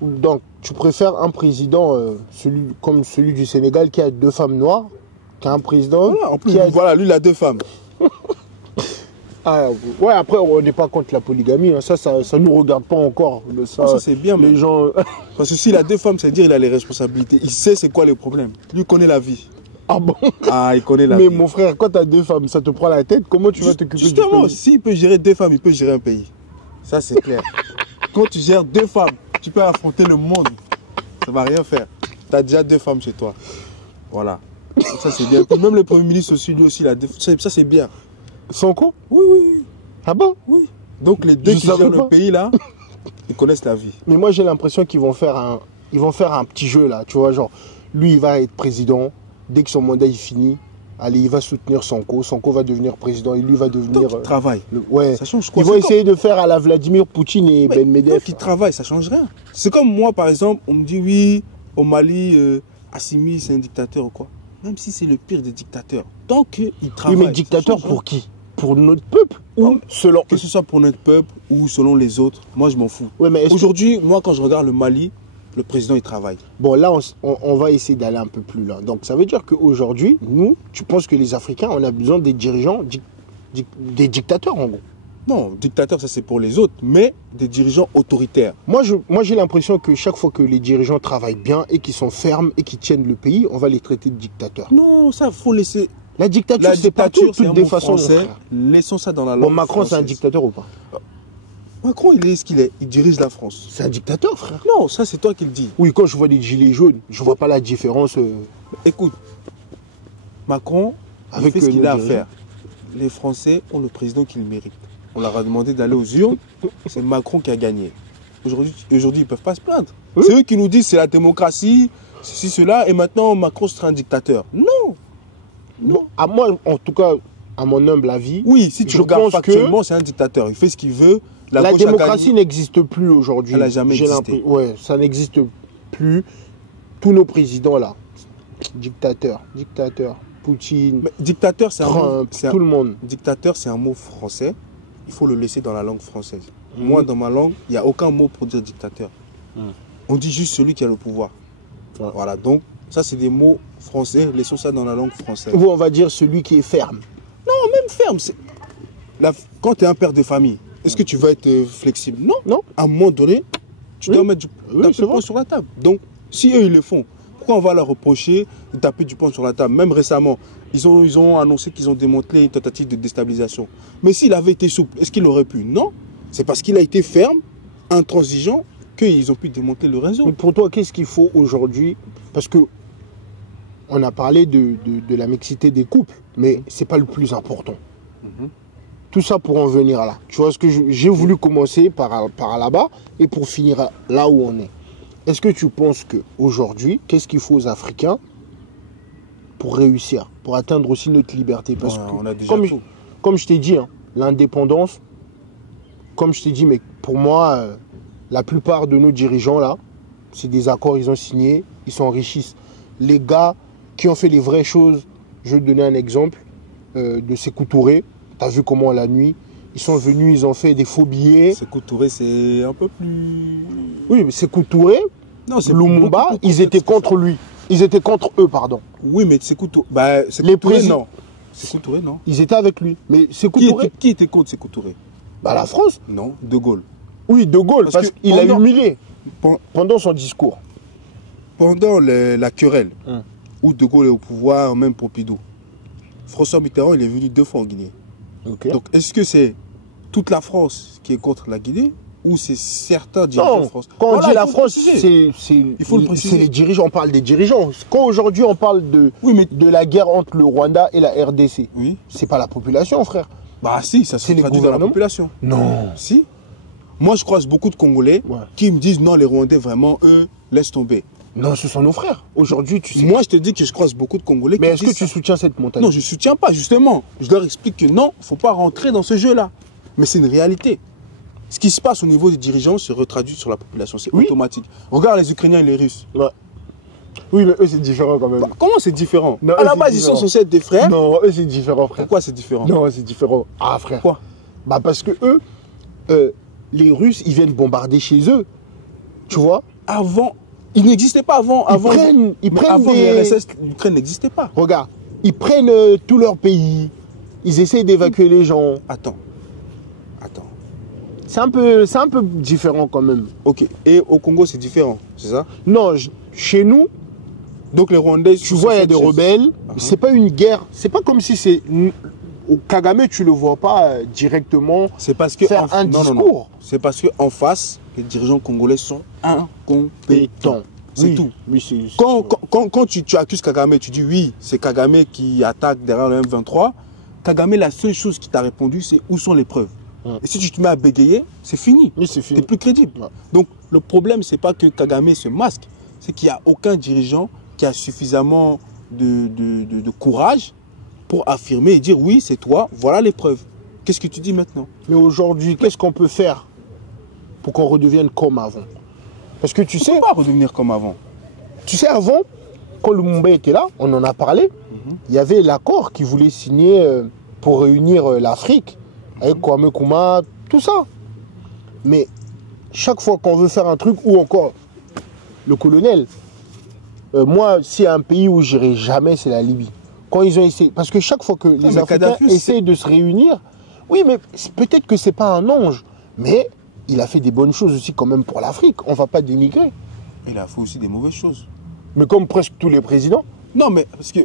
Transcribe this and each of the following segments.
Donc, tu préfères un président comme celui du Sénégal qui a 2 femmes noires qu'un président Voilà, en plus, qui a... voilà, lui, il a 2 femmes. Ah, ouais, après, on n'est pas contre la polygamie. Hein. Ça nous regarde pas encore. Ça c'est bien. Les gens... Parce que s'il a 2 femmes, c'est-à-dire qu'il a les responsabilités. Il sait c'est quoi les problèmes. Lui, il connaît la vie. Ah bon? Ah, il connaît la Mais vie. mon frère, quand tu as 2 femmes, ça te prend la tête. Comment tu vas t'occuper du pays? Justement, s'il peut gérer 2 femmes, il peut gérer un pays. Ça, c'est clair. Quand tu gères 2 femmes, tu peux affronter le monde. Ça va rien faire. Tu as déjà 2 femmes chez toi. Voilà. Ça, c'est bien. Puis même le Premier ministre aussi, lui aussi, il a 2... Ça, c'est bien. Sonko? Oui, oui, oui. Ah bon? Oui. Donc, les deux qui gèrent le pays, là, ils connaissent la vie. Mais moi, j'ai l'impression qu'ils vont faire un petit jeu, là. Tu vois, genre, lui, il va être président. Dès que son mandat est fini, allez, il va soutenir Sonko. Sonko va devenir président et lui va devenir... Donc, il travaille. Ouais. Ça change quoi? Ils vont essayer de faire à la Vladimir Poutine et Ben Medvedev. Qui travaille, ça change rien. C'est comme moi, par exemple, on me dit oui, au Mali, Assimi, c'est un dictateur ou quoi. Même si c'est le pire des dictateurs. Tant qu'il travaille. Oui, mais dictateur pour qui? Pour notre peuple ou selon... Que ce soit pour notre peuple ou selon les autres, moi je m'en fous. Ouais, mais aujourd'hui, moi quand je regarde le Mali, le président il travaille. Bon, là, on va essayer d'aller un peu plus loin. Donc, ça veut dire qu'aujourd'hui, nous, tu penses que les Africains, on a besoin des dirigeants, des dictateurs, en gros? Non, dictateur, ça c'est pour les autres, mais des dirigeants autoritaires. Moi, j'ai l'impression que chaque fois que les dirigeants travaillent bien et qu'ils sont fermes et qu'ils tiennent le pays, on va les traiter de dictateurs. Non, ça, faut laisser... La dictature, c'est pas toutes des façons. Laissons ça dans la langue. Bon, Macron, c'est un dictateur ou pas? Macron, il est ce qu'il est. Il dirige la France. C'est un dictateur, frère. Non, ça, c'est toi qui le dis. Oui, quand je vois des gilets jaunes, je vois pas la différence. Écoute, Macron, il fait ce qu'il a à faire. Les Français ont le président qu'ils méritent. On leur a demandé d'aller aux urnes. C'est Macron qui a gagné. Aujourd'hui, ils ne peuvent pas se plaindre. Oui. C'est eux qui nous disent c'est la démocratie, ceci, cela, et maintenant Macron sera un dictateur. Non. Non. À moi, en tout cas, à mon humble avis, oui, si tu regardes factuellement, c'est un dictateur. Il fait ce qu'il veut. La démocratie n'existe plus aujourd'hui. Elle n'a jamais existé. Ouais, ça n'existe plus. Tous nos présidents là, dictateurs, Poutine, mais dictateur, c'est tout le monde. Dictateur, c'est un mot français. Il faut le laisser dans la langue française. Moi, dans ma langue, il n'y a aucun mot pour dire dictateur. On dit juste celui qui a le pouvoir. Voilà, donc ça, c'est des mots français. Laissons ça dans la langue française. Ou on va dire celui qui est ferme. Non, même ferme. Quand tu es un père de famille, est-ce que tu vas être flexible? Non. Non. À un moment donné, tu dois mettre du poing sur la table. Donc, si eux, ils le font, pourquoi on va leur reprocher de taper du poing sur la table? Même récemment, ils ont annoncé qu'ils ont démantelé une tentative de déstabilisation. Mais s'il avait été souple, est-ce qu'il aurait pu? Non. C'est parce qu'il a été ferme, intransigeant, qu'ils ont pu démonter le réseau. Mais pour toi, qu'est-ce qu'il faut aujourd'hui? Parce que on a parlé de la mixité des couples, mais c'est pas le plus important. Tout ça pour en venir là. Tu vois ce que j'ai voulu commencer par là-bas et pour finir là où on est. Est-ce que tu penses qu'aujourd'hui, qu'est-ce qu'il faut aux Africains pour réussir, pour atteindre aussi notre liberté? Parce que, on a déjà comme je t'ai dit, hein, l'indépendance, comme je t'ai dit, mais pour moi, la plupart de nos dirigeants là, c'est des accords, ils ont signé, ils s'enrichissent. Les gars qui ont fait les vraies choses, je vais te donner un exemple de Sékou Touré. Tu as vu comment la nuit, ils sont venus, ils ont fait des faux billets. Sékou Touré, c'est un peu plus... Oui, mais Sékou Touré, Lumumba, ils étaient contre lui. Ils étaient contre eux, pardon. Oui, mais Sékou Touré, non. Sékou Touré, non. Ils étaient avec lui. Mais Sékou Touré... Qui était contre Sékou Touré? La France. Non, De Gaulle. Oui, De Gaulle, parce qu'il a humilié pendant son discours. Pendant la querelle, où De Gaulle est au pouvoir, même Pompidou, François Mitterrand, il est venu 2 fois en Guinée. Okay. Donc, est-ce que c'est toute la France qui est contre la Guinée ou c'est certains dirigeants de France? Quand on dit la France, c'est les dirigeants, on parle des dirigeants. Quand aujourd'hui on parle de la guerre entre le Rwanda et la RDC, c'est pas la population, frère. Bah si, ça se traduit dans la population. Non. Si. Moi, je croise beaucoup de Congolais qui me disent non, les Rwandais, vraiment, eux, laisse tomber. Non, ce sont nos frères. Aujourd'hui, tu sais. Moi, je te dis que je croise beaucoup de Congolais qui disent. Mais est-ce que tu soutiens cette montagne? Non, je ne soutiens pas, justement. Je leur explique que non, il ne faut pas rentrer dans ce jeu-là. Mais c'est une réalité. Ce qui se passe au niveau des dirigeants se retraduit sur la population. C'est automatique. Regarde les Ukrainiens et les Russes. Oui, mais eux, c'est différent quand même. Comment c'est différent? Non, à la base, ils sont censés être des frères. Non, eux, c'est différent, frère. Pourquoi c'est différent? Non, c'est différent. Ah, frère. Pourquoi? Parce que eux, les Russes, ils viennent bombarder chez eux. Tu vois? Avant, il n'existait pas avant. Avant l'URSS, l'Ukraine n'existait pas. Regarde, ils prennent tout leur pays, ils essayent d'évacuer les gens. Attends. C'est un peu différent quand même. Ok. Et au Congo, c'est différent, c'est ça? Non, chez nous, donc les Rwandais... Tu vois, il y a des rebelles. C'est pas une guerre. C'est pas comme si c'est... Au Kagame, tu le vois pas directement faire un discours. Non. C'est parce qu'en face, les dirigeants congolais sont incompétents. C'est tout. Oui, quand tu accuses Kagame, tu dis oui, c'est Kagame qui attaque derrière le M23. Kagame, la seule chose qui t'a répondu, c'est où sont les preuves. Et si tu te mets à bégayer, c'est fini. Oui, c'est fini. T'es plus crédible. Ouais. Donc le problème, c'est pas que Kagame se masque, c'est qu'il n'y a aucun dirigeant qui a suffisamment de courage pour affirmer et dire oui, c'est toi, voilà les preuves. Qu'est-ce que tu dis maintenant? Mais aujourd'hui, qu'est-ce qu'on peut faire pour qu'on redevienne comme avant? Parce que tu sais... On ne peut pas redevenir comme avant. Tu sais, avant, quand Lumumba était là, on en a parlé, il y avait l'accord qu'il voulait signer pour réunir l'Afrique, avec Kwame Nkrumah, tout ça. Mais chaque fois qu'on veut faire un truc, ou encore le colonel, moi, s'il y a un pays où j'irai jamais, c'est la Libye. Quand ils ont essayé, parce que chaque fois que les Africains essayent de se réunir, oui, mais peut-être que c'est pas un ange, mais il a fait des bonnes choses aussi quand même pour l'Afrique. On va pas dénigrer. Il a fait aussi des mauvaises choses. Mais comme presque tous les présidents. Non, mais parce que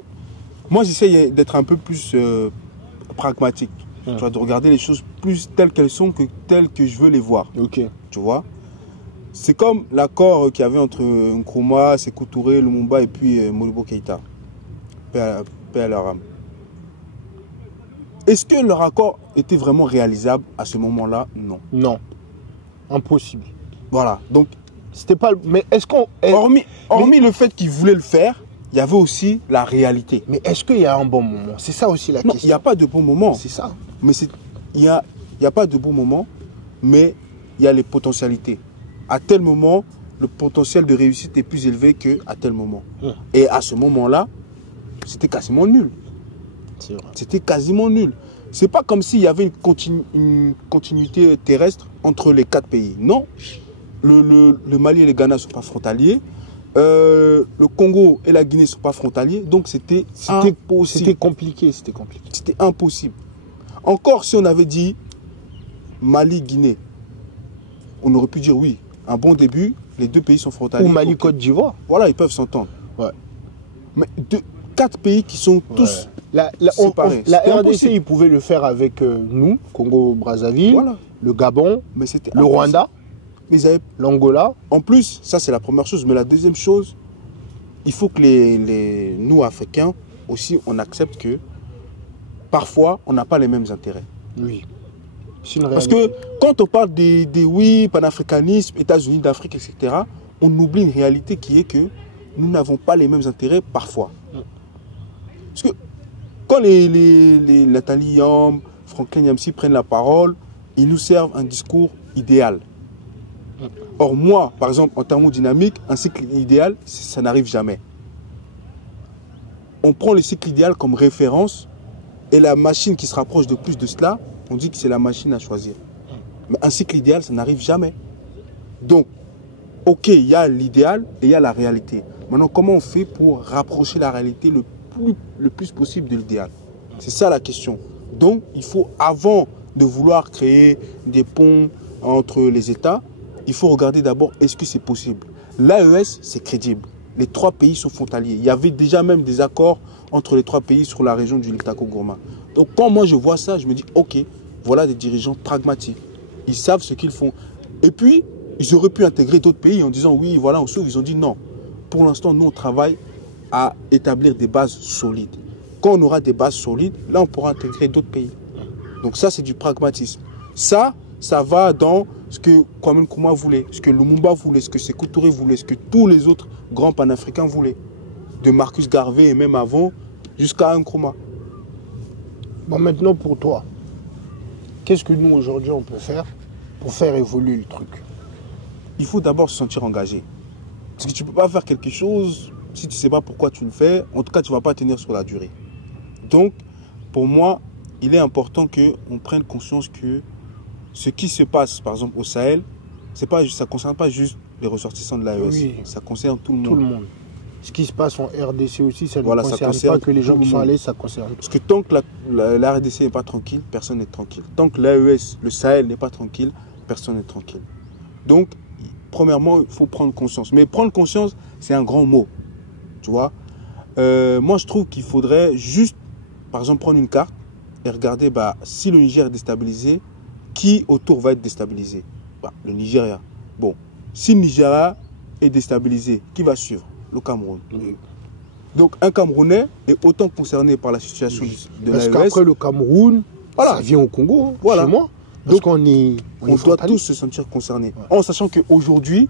moi, j'essaye d'être un peu plus pragmatique. Tu vois, de regarder les choses plus telles qu'elles sont que telles que je veux les voir. Ok. Tu vois? C'est comme l'accord qu'il y avait entre Nkrumah, Sékou Touré, Lumumba et puis Modibo Keïta. Paix à leur âme. Est-ce que leur accord était vraiment réalisable à ce moment-là? Non. Non. Impossible. Voilà. Donc, c'était pas... Mais est-ce qu'on... Hormis le fait qu'ils voulaient le faire, il y avait aussi la réalité. Mais est-ce qu'il y a un bon moment? C'est ça aussi la question. Non, il n'y a pas de bon moment. C'est ça. Mais il n'y a pas de bon moment, mais il y a les potentialités. À tel moment, le potentiel de réussite est plus élevé qu'à tel moment. Et à ce moment-là, c'était quasiment nul. C'était quasiment nul. C'est pas comme s'il y avait une continuité terrestre entre les 4 pays. Non. Le Mali et le Ghana ne sont pas frontaliers. Le Congo et la Guinée ne sont pas frontaliers. Donc c'était impossible. C'était compliqué. C'était impossible. Encore si on avait dit Mali-Guinée, on aurait pu dire oui. Un bon début, les 2 pays sont frontaliers. Ou Mali-Côte d'Ivoire. Voilà, ils peuvent s'entendre. Ouais. Mais 4 pays qui sont tous séparés. La RDC, ils pouvaient le faire avec nous, Congo-Brazzaville, voilà. Le Gabon, mais le Rwanda, l'Angola. En plus, ça c'est la première chose. Mais la deuxième chose, il faut que nous, Africains, aussi, on accepte que parfois, on n'a pas les mêmes intérêts. Oui. Parce que quand on parle des oui, panafricanisme, États-Unis d'Afrique, etc., on oublie une réalité qui est que nous n'avons pas les mêmes intérêts parfois. Parce que quand les Nathalie Yamb, Franklin Yamsi prennent la parole, ils nous servent un discours idéal. Or moi, par exemple, en thermodynamique, un cycle idéal, ça n'arrive jamais. On prend le cycle idéal comme référence et la machine qui se rapproche de plus de cela, on dit que c'est la machine à choisir. Mais un cycle idéal, ça n'arrive jamais. Donc, ok, il y a l'idéal et il y a la réalité. Maintenant, comment on fait pour rapprocher la réalité le plus possible de l'idéal? C'est ça la question. Donc, il faut, avant de vouloir créer des ponts entre les États, il faut regarder d'abord est-ce que c'est possible. L'AES, c'est crédible. Les 3 pays sont frontaliers. Il y avait déjà même des accords entre les 3 pays sur la région du Litako-Gourma. Donc, quand moi je vois ça, je me dis, ok, voilà des dirigeants pragmatiques. Ils savent ce qu'ils font. Et puis, ils auraient pu intégrer d'autres pays en disant, oui, voilà, on sauve. Ils ont dit non. Pour l'instant, nous, on travaille à établir des bases solides. Quand on aura des bases solides, là, on pourra intégrer d'autres pays. Donc ça, c'est du pragmatisme. Ça va dans ce que Kwame Nkrumah voulait, ce que Lumumba voulait, ce que Sékou Touré voulait, ce que tous les autres grands panafricains voulaient. De Marcus Garvey et même avant, jusqu'à Nkrumah. Bon, maintenant, pour toi, qu'est-ce que nous, aujourd'hui, on peut faire pour faire évoluer le truc? Il faut d'abord se sentir engagé. Parce que tu ne peux pas faire quelque chose si tu ne sais pas pourquoi tu le fais. En tout cas, tu ne vas pas tenir sur la durée. Donc, pour moi, il est important qu'on prenne conscience que ce qui se passe, par exemple, au Sahel, ça ne concerne pas juste les ressortissants de l'AES. Oui. Ça concerne tout le monde. Tout le monde. Ce qui se passe en RDC aussi, ça ne Voilà, concerne pas que les gens qui sont allés, ça concerne. Parce que tant que la RDC n'est pas tranquille, personne n'est tranquille. Tant que l'AES, le Sahel n'est pas tranquille, personne n'est tranquille. Donc, premièrement, il faut prendre conscience. Mais prendre conscience, c'est un grand mot. Tu vois, moi, je trouve qu'il faudrait juste, par exemple, prendre une carte et regarder si le Niger est déstabilisé, qui autour va être déstabilisé? Le Nigeria. Bon, si le Nigeria est déstabilisé, qui va suivre? Le Cameroun. Oui. Donc, un Camerounais est autant concerné par la situation de l'AES. Parce qu'après le Cameroun, ça vient au Congo, voilà. Chez moi. Donc, on doit tous se sentir concernés. Ouais. En sachant qu'aujourd'hui,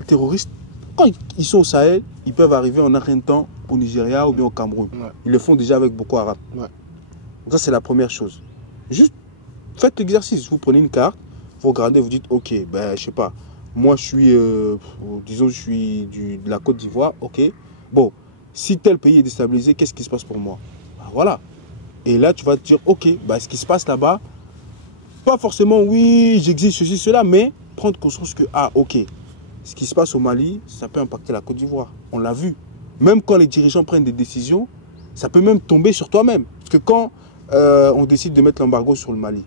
les terroristes, quand ils sont au Sahel, ils peuvent arriver en un rien de temps au Nigeria ou bien au Cameroun. Ouais. Ils le font déjà avec Boko Haram. Ouais. Donc ça, c'est la première chose. Juste, faites l'exercice. Vous prenez une carte, vous regardez, vous dites, ok, je sais pas, moi, je suis, disons, je suis de la Côte d'Ivoire, ok. Bon, si tel pays est déstabilisé, qu'est-ce qui se passe pour moi? Voilà. Et là, tu vas te dire, ok, ce qui se passe là-bas, pas forcément, oui, j'existe, ceci, cela, mais prendre conscience que, ok, ce qui se passe au Mali, ça peut impacter la Côte d'Ivoire. On l'a vu. Même quand les dirigeants prennent des décisions, ça peut même tomber sur toi-même. Parce que quand on décide de mettre l'embargo sur le Mali,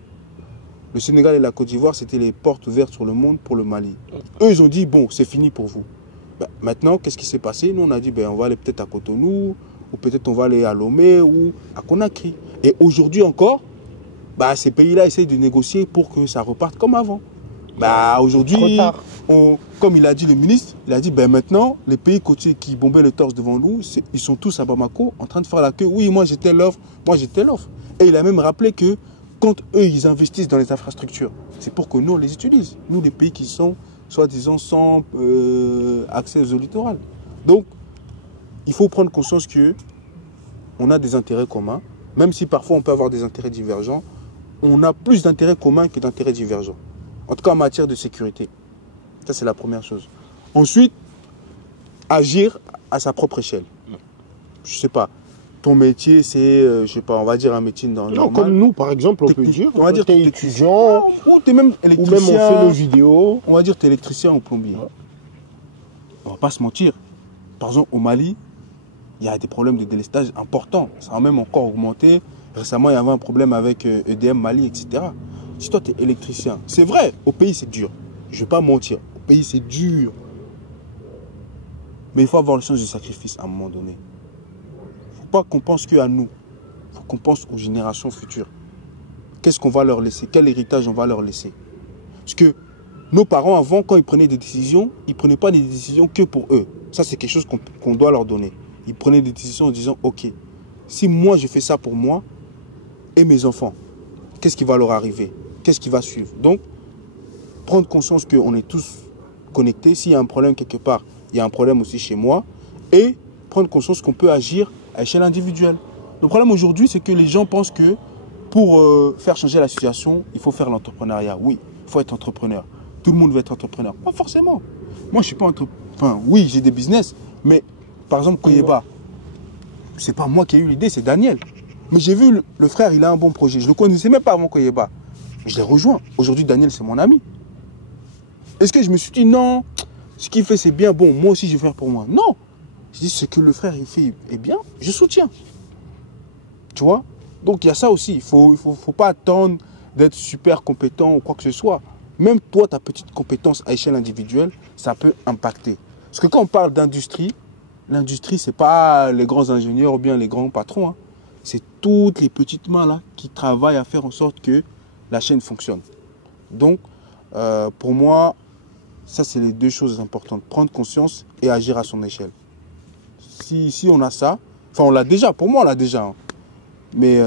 le Sénégal et la Côte d'Ivoire, c'était les portes ouvertes sur le monde pour le Mali. Eux, ils ont dit, bon, c'est fini pour vous. Maintenant, qu'est-ce qui s'est passé? Nous, on a dit, on va aller peut-être à Cotonou, ou peut-être on va aller à Lomé, ou à Conakry. Et aujourd'hui encore, ces pays-là essayent de négocier pour que ça reparte comme avant. Aujourd'hui, comme il a dit le ministre, il a dit, maintenant, les pays côtiers qui bombaient le torse devant nous, ils sont tous à Bamako en train de faire la queue. Oui, moi j'ai telle offre, moi j'ai telle offre. Et il a même rappelé que quand eux, ils investissent dans les infrastructures, c'est pour que nous, on les utilise. Nous, les pays qui sont, soi-disant, sans accès aux eaux littorales. Donc, il faut prendre conscience qu'on a des intérêts communs. Même si parfois, on peut avoir des intérêts divergents, on a plus d'intérêts communs que d'intérêts divergents. En tout cas, en matière de sécurité. Ça, c'est la première chose. Ensuite, agir à sa propre échelle. Je ne sais pas. Ton métier, c'est, je sais pas, on va dire un métier normal. Non, comme nous, par exemple, on peut dire. On va dire que tu es étudiant, ou tu es même électricien. Ou même on fait nos vidéos. On va dire que tu es électricien ou plombier. Ouais. On va pas se mentir. Par exemple, au Mali, il y a des problèmes de délestage importants. Ça a même encore augmenté. Récemment, il y avait un problème avec EDM Mali, etc. Si toi, tu es électricien, c'est vrai, au pays, c'est dur. Je ne vais pas mentir. Au pays, c'est dur. Mais il faut avoir le sens du sacrifice à un moment donné. Il ne faut pas qu'on pense qu'à nous. Il faut qu'on pense aux générations futures. Qu'est-ce qu'on va leur laisser? Quel héritage on va leur laisser? Parce que nos parents, avant, quand ils prenaient des décisions, ils ne prenaient pas des décisions que pour eux. Ça, c'est quelque chose qu'on doit leur donner. Ils prenaient des décisions en disant, ok, si moi, je fais ça pour moi et mes enfants, qu'est-ce qui va leur arriver? Qu'est-ce qui va suivre? Donc, prendre conscience qu'on est tous connectés. S'il y a un problème quelque part, il y a un problème aussi chez moi. Et prendre conscience qu'on peut agir à échelle individuelle. Le problème aujourd'hui, c'est que les gens pensent que pour faire changer la situation, il faut faire l'entrepreneuriat. Oui, il faut être entrepreneur. Tout le monde veut être entrepreneur. Pas forcément. Moi, je ne suis pas entrepreneur. Enfin, oui, j'ai des business. Mais, par exemple, Koyeba, ce n'est pas moi qui ai eu l'idée, c'est Daniel. Mais j'ai vu le frère, il a un bon projet. Je ne le connaissais même pas avant Koyeba. Je l'ai rejoint. Aujourd'hui, Daniel, c'est mon ami. Est-ce que je me suis dit, non, ce qu'il fait, c'est bien, bon, moi aussi, je vais faire pour moi. Non. Je dis, ce que le frère, il fait est bien, je soutiens. Tu vois? Donc, il y a ça aussi. Il faut pas attendre d'être super compétent ou quoi que ce soit. Même toi, ta petite compétence à échelle individuelle, ça peut impacter. Parce que quand on parle d'industrie, l'industrie, ce n'est pas les grands ingénieurs ou bien les grands patrons. Hein. C'est toutes les petites mains là qui travaillent à faire en sorte que la chaîne fonctionne. Donc, pour moi, ça, c'est les deux choses importantes. Prendre conscience et agir à son échelle. Si on a ça, enfin, on l'a déjà. Pour moi, on l'a déjà. Hein. Mais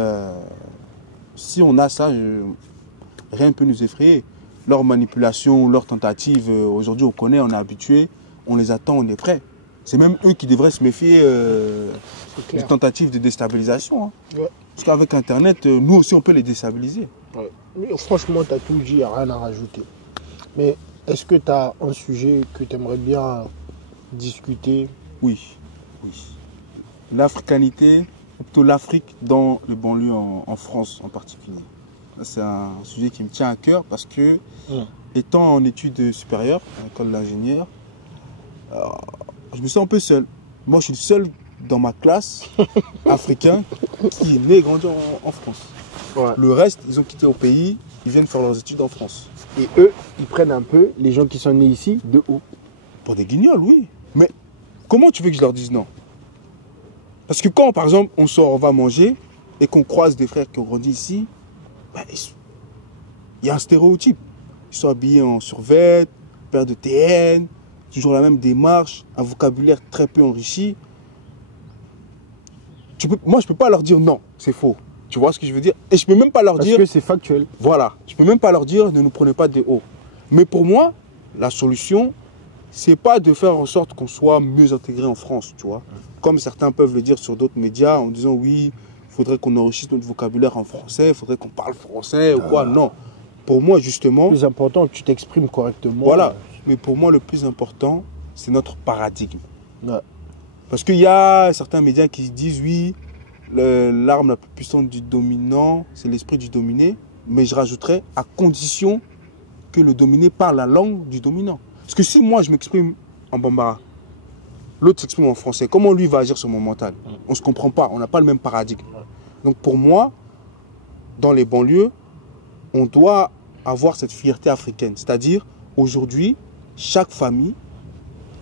si on a ça, rien ne peut nous effrayer. Leurs manipulations, leurs tentatives, aujourd'hui, on connaît, on est habitué, on les attend, on est prêt. C'est même eux qui devraient se méfier des tentatives de déstabilisation. Hein. Ouais. Parce qu'avec Internet, nous aussi, on peut les déstabiliser. Ouais. Mais franchement, tu as tout dit, il n'y a rien à rajouter. Mais est-ce que tu as un sujet que tu aimerais bien discuter? Oui. L'africanité, ou plutôt l'Afrique dans le banlieue en France en particulier. C'est un sujet qui me tient à cœur parce que, étant en études supérieures à l'école d'ingénieur, je me sens un peu seul. Moi, je suis le seul dans ma classe africain qui est né et grandi en France. Ouais. Le reste, ils ont quitté au pays, ils viennent faire leurs études en France. Et eux, ils prennent un peu les gens qui sont nés ici de haut. Pour des guignols, oui. Mais comment tu veux que je leur dise non? Parce que quand, par exemple, on sort, on va manger et qu'on croise des frères qui ont grandi ici, ben, il y a un stéréotype. Ils sont habillés en survêt, paire de TN, toujours la même démarche, un vocabulaire très peu enrichi. Moi, je ne peux pas leur dire non, c'est faux. Tu vois ce que je veux dire? Et je ne peux même pas leur dire... Parce que c'est factuel. Voilà. Je ne peux même pas leur dire ne nous prenez pas des hauts. Mais pour moi, la solution, c'est pas de faire en sorte qu'on soit mieux intégré en France, tu vois. Comme certains peuvent le dire sur d'autres médias en disant oui, il faudrait qu'on enrichisse notre vocabulaire en français, il faudrait qu'on parle français ou quoi. Non. Pour moi, justement... Le plus important, que tu t'exprimes correctement. Voilà. Mais pour moi, le plus important, c'est notre paradigme. Ouais. Parce qu'il y a certains médias qui disent oui, l'arme la plus puissante du dominant, c'est l'esprit du dominé. Mais je rajouterais à condition que le dominé parle la langue du dominant. Parce que si moi, je m'exprime en bambara, l'autre s'exprime en français, comment lui va agir sur mon mental? On ne se comprend pas, on n'a pas le même paradigme. Donc pour moi, dans les banlieues, on doit avoir cette fierté africaine. C'est-à-dire, aujourd'hui, chaque famille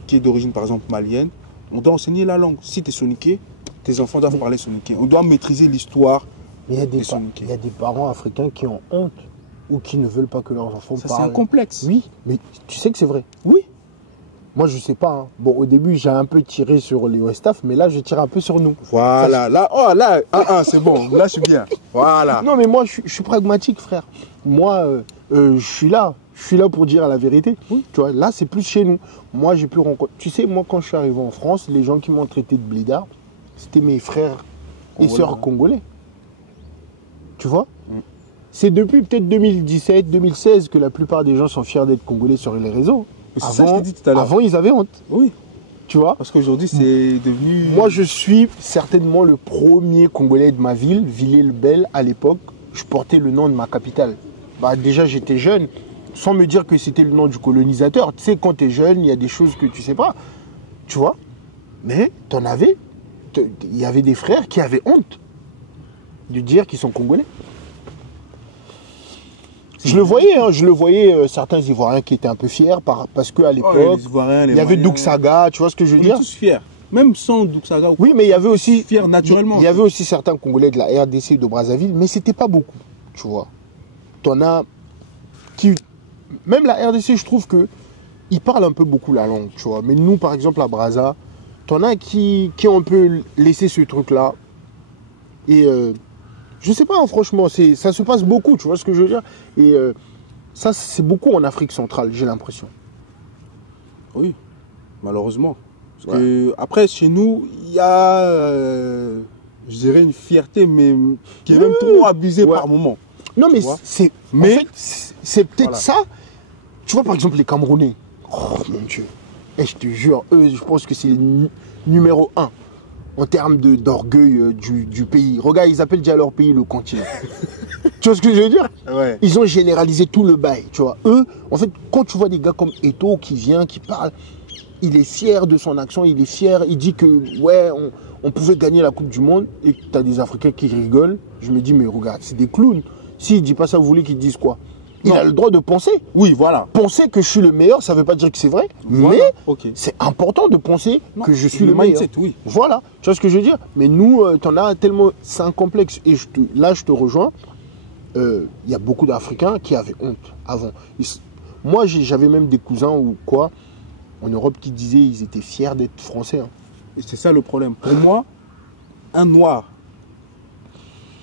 qui est d'origine, par exemple, malienne, on doit enseigner la langue. Si tu es soniqué, tes enfants doivent parler soniqué. On doit maîtriser l'histoire des soniqués. Il y a des parents africains qui ont honte ou qui ne veulent pas que leurs enfants parlent. C'est un complexe. Oui, mais tu sais que c'est vrai. Oui. Moi, je sais pas. Hein. Bon, au début, j'ai un peu tiré sur les Westaf, mais là, je tire un peu sur nous. Voilà. Ça, là, c'est bon. Là, je suis bien. Voilà. Non, mais moi, je suis pragmatique, frère. Moi, je suis là. Je suis là pour dire la vérité. Oui. Tu vois, là, c'est plus chez nous. Moi, j'ai pu rencontrer... Tu sais, moi, quand je suis arrivé en France, les gens qui m'ont traité de blédard, c'était mes frères et sœurs congolais. Tu vois? C'est depuis peut-être 2017, 2016 que la plupart des gens sont fiers d'être congolais sur les réseaux. C'est ça que je t'ai dit tout à l'heure. Avant, ils avaient honte. Oui. Tu vois? Parce qu'aujourd'hui, c'est devenu... Moi, je suis certainement le premier Congolais de ma ville, Villers-le-Bel, à l'époque. Je portais le nom de ma capitale. Bah, déjà, j'étais jeune, sans me dire que c'était le nom du colonisateur. Tu sais, quand tu es jeune, il y a des choses que tu sais pas. Tu vois? Mais t'en avais. Il y avait des frères qui avaient honte de dire qu'ils sont Congolais. Je le voyais, certains Ivoiriens qui étaient un peu fiers parce qu'à l'époque, il y avait Douksaga, tu vois ce que je veux dire? On est tous fiers, même sans Douksaga. Oui, mais il y avait aussi... Fiers naturellement. Il y avait aussi certains Congolais de la RDC et de Brazzaville, mais c'était pas beaucoup, tu vois. T'en as qui... Même la RDC, je trouve que ils parlent un peu beaucoup la langue, tu vois. Mais nous, par exemple, à Brazza, t'en as qui ont un peu laissé ce truc-là. Et... je sais pas, hein, franchement, ça se passe beaucoup, tu vois ce que je veux dire? Et ça, c'est beaucoup en Afrique centrale, j'ai l'impression. Oui, malheureusement. Parce que, après, chez nous, il y a, je dirais, une fierté, mais qui est même trop abusée par moment. Non, mais c'est peut-être ça. Tu vois, par exemple, les Camerounais. Oh, mon Dieu. Et je te jure, eux, je pense que c'est numéro 1. En termes d'orgueil du pays. Regarde, ils appellent déjà leur pays le continent. Tu vois ce que je veux dire? Ouais. Ils ont généralisé tout le bail, tu vois. Eux, en fait, quand tu vois des gars comme Eto'o qui vient, qui parle, il est fier de son action, il est fier, il dit que, ouais, on pouvait gagner la Coupe du Monde, et que tu as des Africains qui rigolent. Je me dis, mais regarde, c'est des clowns. S'il ne dit pas ça, vous voulez qu'ils disent quoi? Il a le droit de penser. Oui, voilà. Penser que je suis le meilleur, ça ne veut pas dire que c'est vrai. Voilà. Mais c'est important de penser que je suis le meilleur. Mindset, oui. Voilà. Tu vois ce que je veux dire? Mais nous, t'en as tellement... C'est un complexe. Et là, je te rejoins. Il y a beaucoup d'Africains qui avaient honte avant. Moi, j'avais même des cousins ou quoi, en Europe, qui disaient qu'ils étaient fiers d'être français. Hein. Et c'est ça le problème. Pour moi, un noir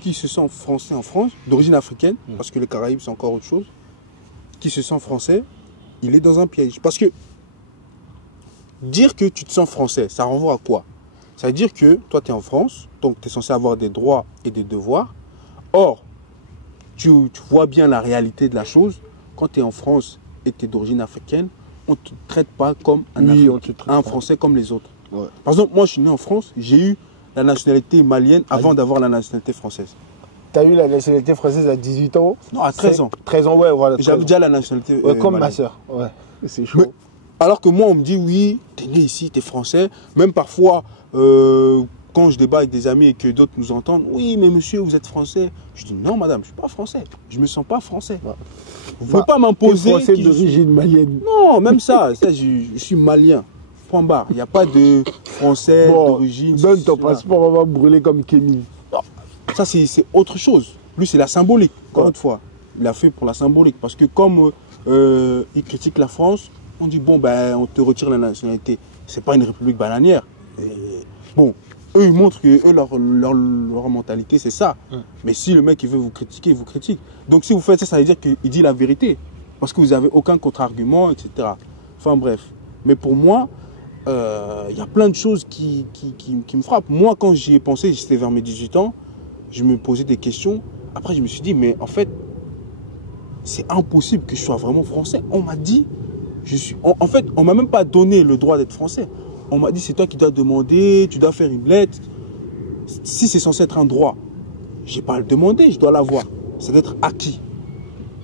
qui se sent français en France, d'origine africaine, parce que les Caraïbes c'est encore autre chose, qui se sent français, il est dans un piège. Parce que dire que tu te sens français, ça renvoie à quoi? Ça veut dire que toi tu es en France, donc tu es censé avoir des droits et des devoirs. Or, tu vois bien la réalité de la chose, quand tu es en France et tu es d'origine africaine, on ne te traite pas comme un Français comme les autres. Ouais. Par exemple, moi je suis né en France, j'ai eu la nationalité malienne avant d'avoir la nationalité française. Tu as eu la nationalité française à 18 ans? Non, à 13 ans. 13 ans, ouais, voilà. J'avais déjà la nationalité comme ma soeur. Ouais, c'est chaud. Alors que moi, on me dit, oui, t'es né ici, t'es français. Même parfois, quand je débat avec des amis et que d'autres nous entendent, oui, mais monsieur, vous êtes français. Je dis, non, madame, je ne suis pas français. Je ne me sens pas français. Ouais. Vous ne pouvez pas m'imposer. Français d'origine malienne. Non, même ça, je suis malien. Point barre. Il n'y a pas de français d'origine. Donne ton passeport, on va brûler comme Kenny. Non, ça, c'est autre chose. Lui, c'est la symbolique, encore une fois. Il a fait pour la symbolique. Parce que comme il critique la France, on dit, bon, ben, on te retire la nationalité. Ce n'est pas une république bananière. Et, bon, eux, ils montrent que eux, leur mentalité, c'est ça. Mais si le mec, il veut vous critiquer, il vous critique. Donc, si vous faites ça, ça veut dire qu'il dit la vérité. Parce que vous n'avez aucun contre-argument, etc. Enfin, bref. Mais pour moi, il y a plein de choses qui me frappent. Moi, quand j'y ai pensé, c'était vers mes 18 ans, je me posais des questions. Après, je me suis dit, mais en fait, c'est impossible que je sois vraiment français. On m'a dit, en fait, on ne m'a même pas donné le droit d'être français. On m'a dit, c'est toi qui dois demander, tu dois faire une lettre. Si c'est censé être un droit, je n'ai pas à le demander, je dois l'avoir. Ça doit être acquis.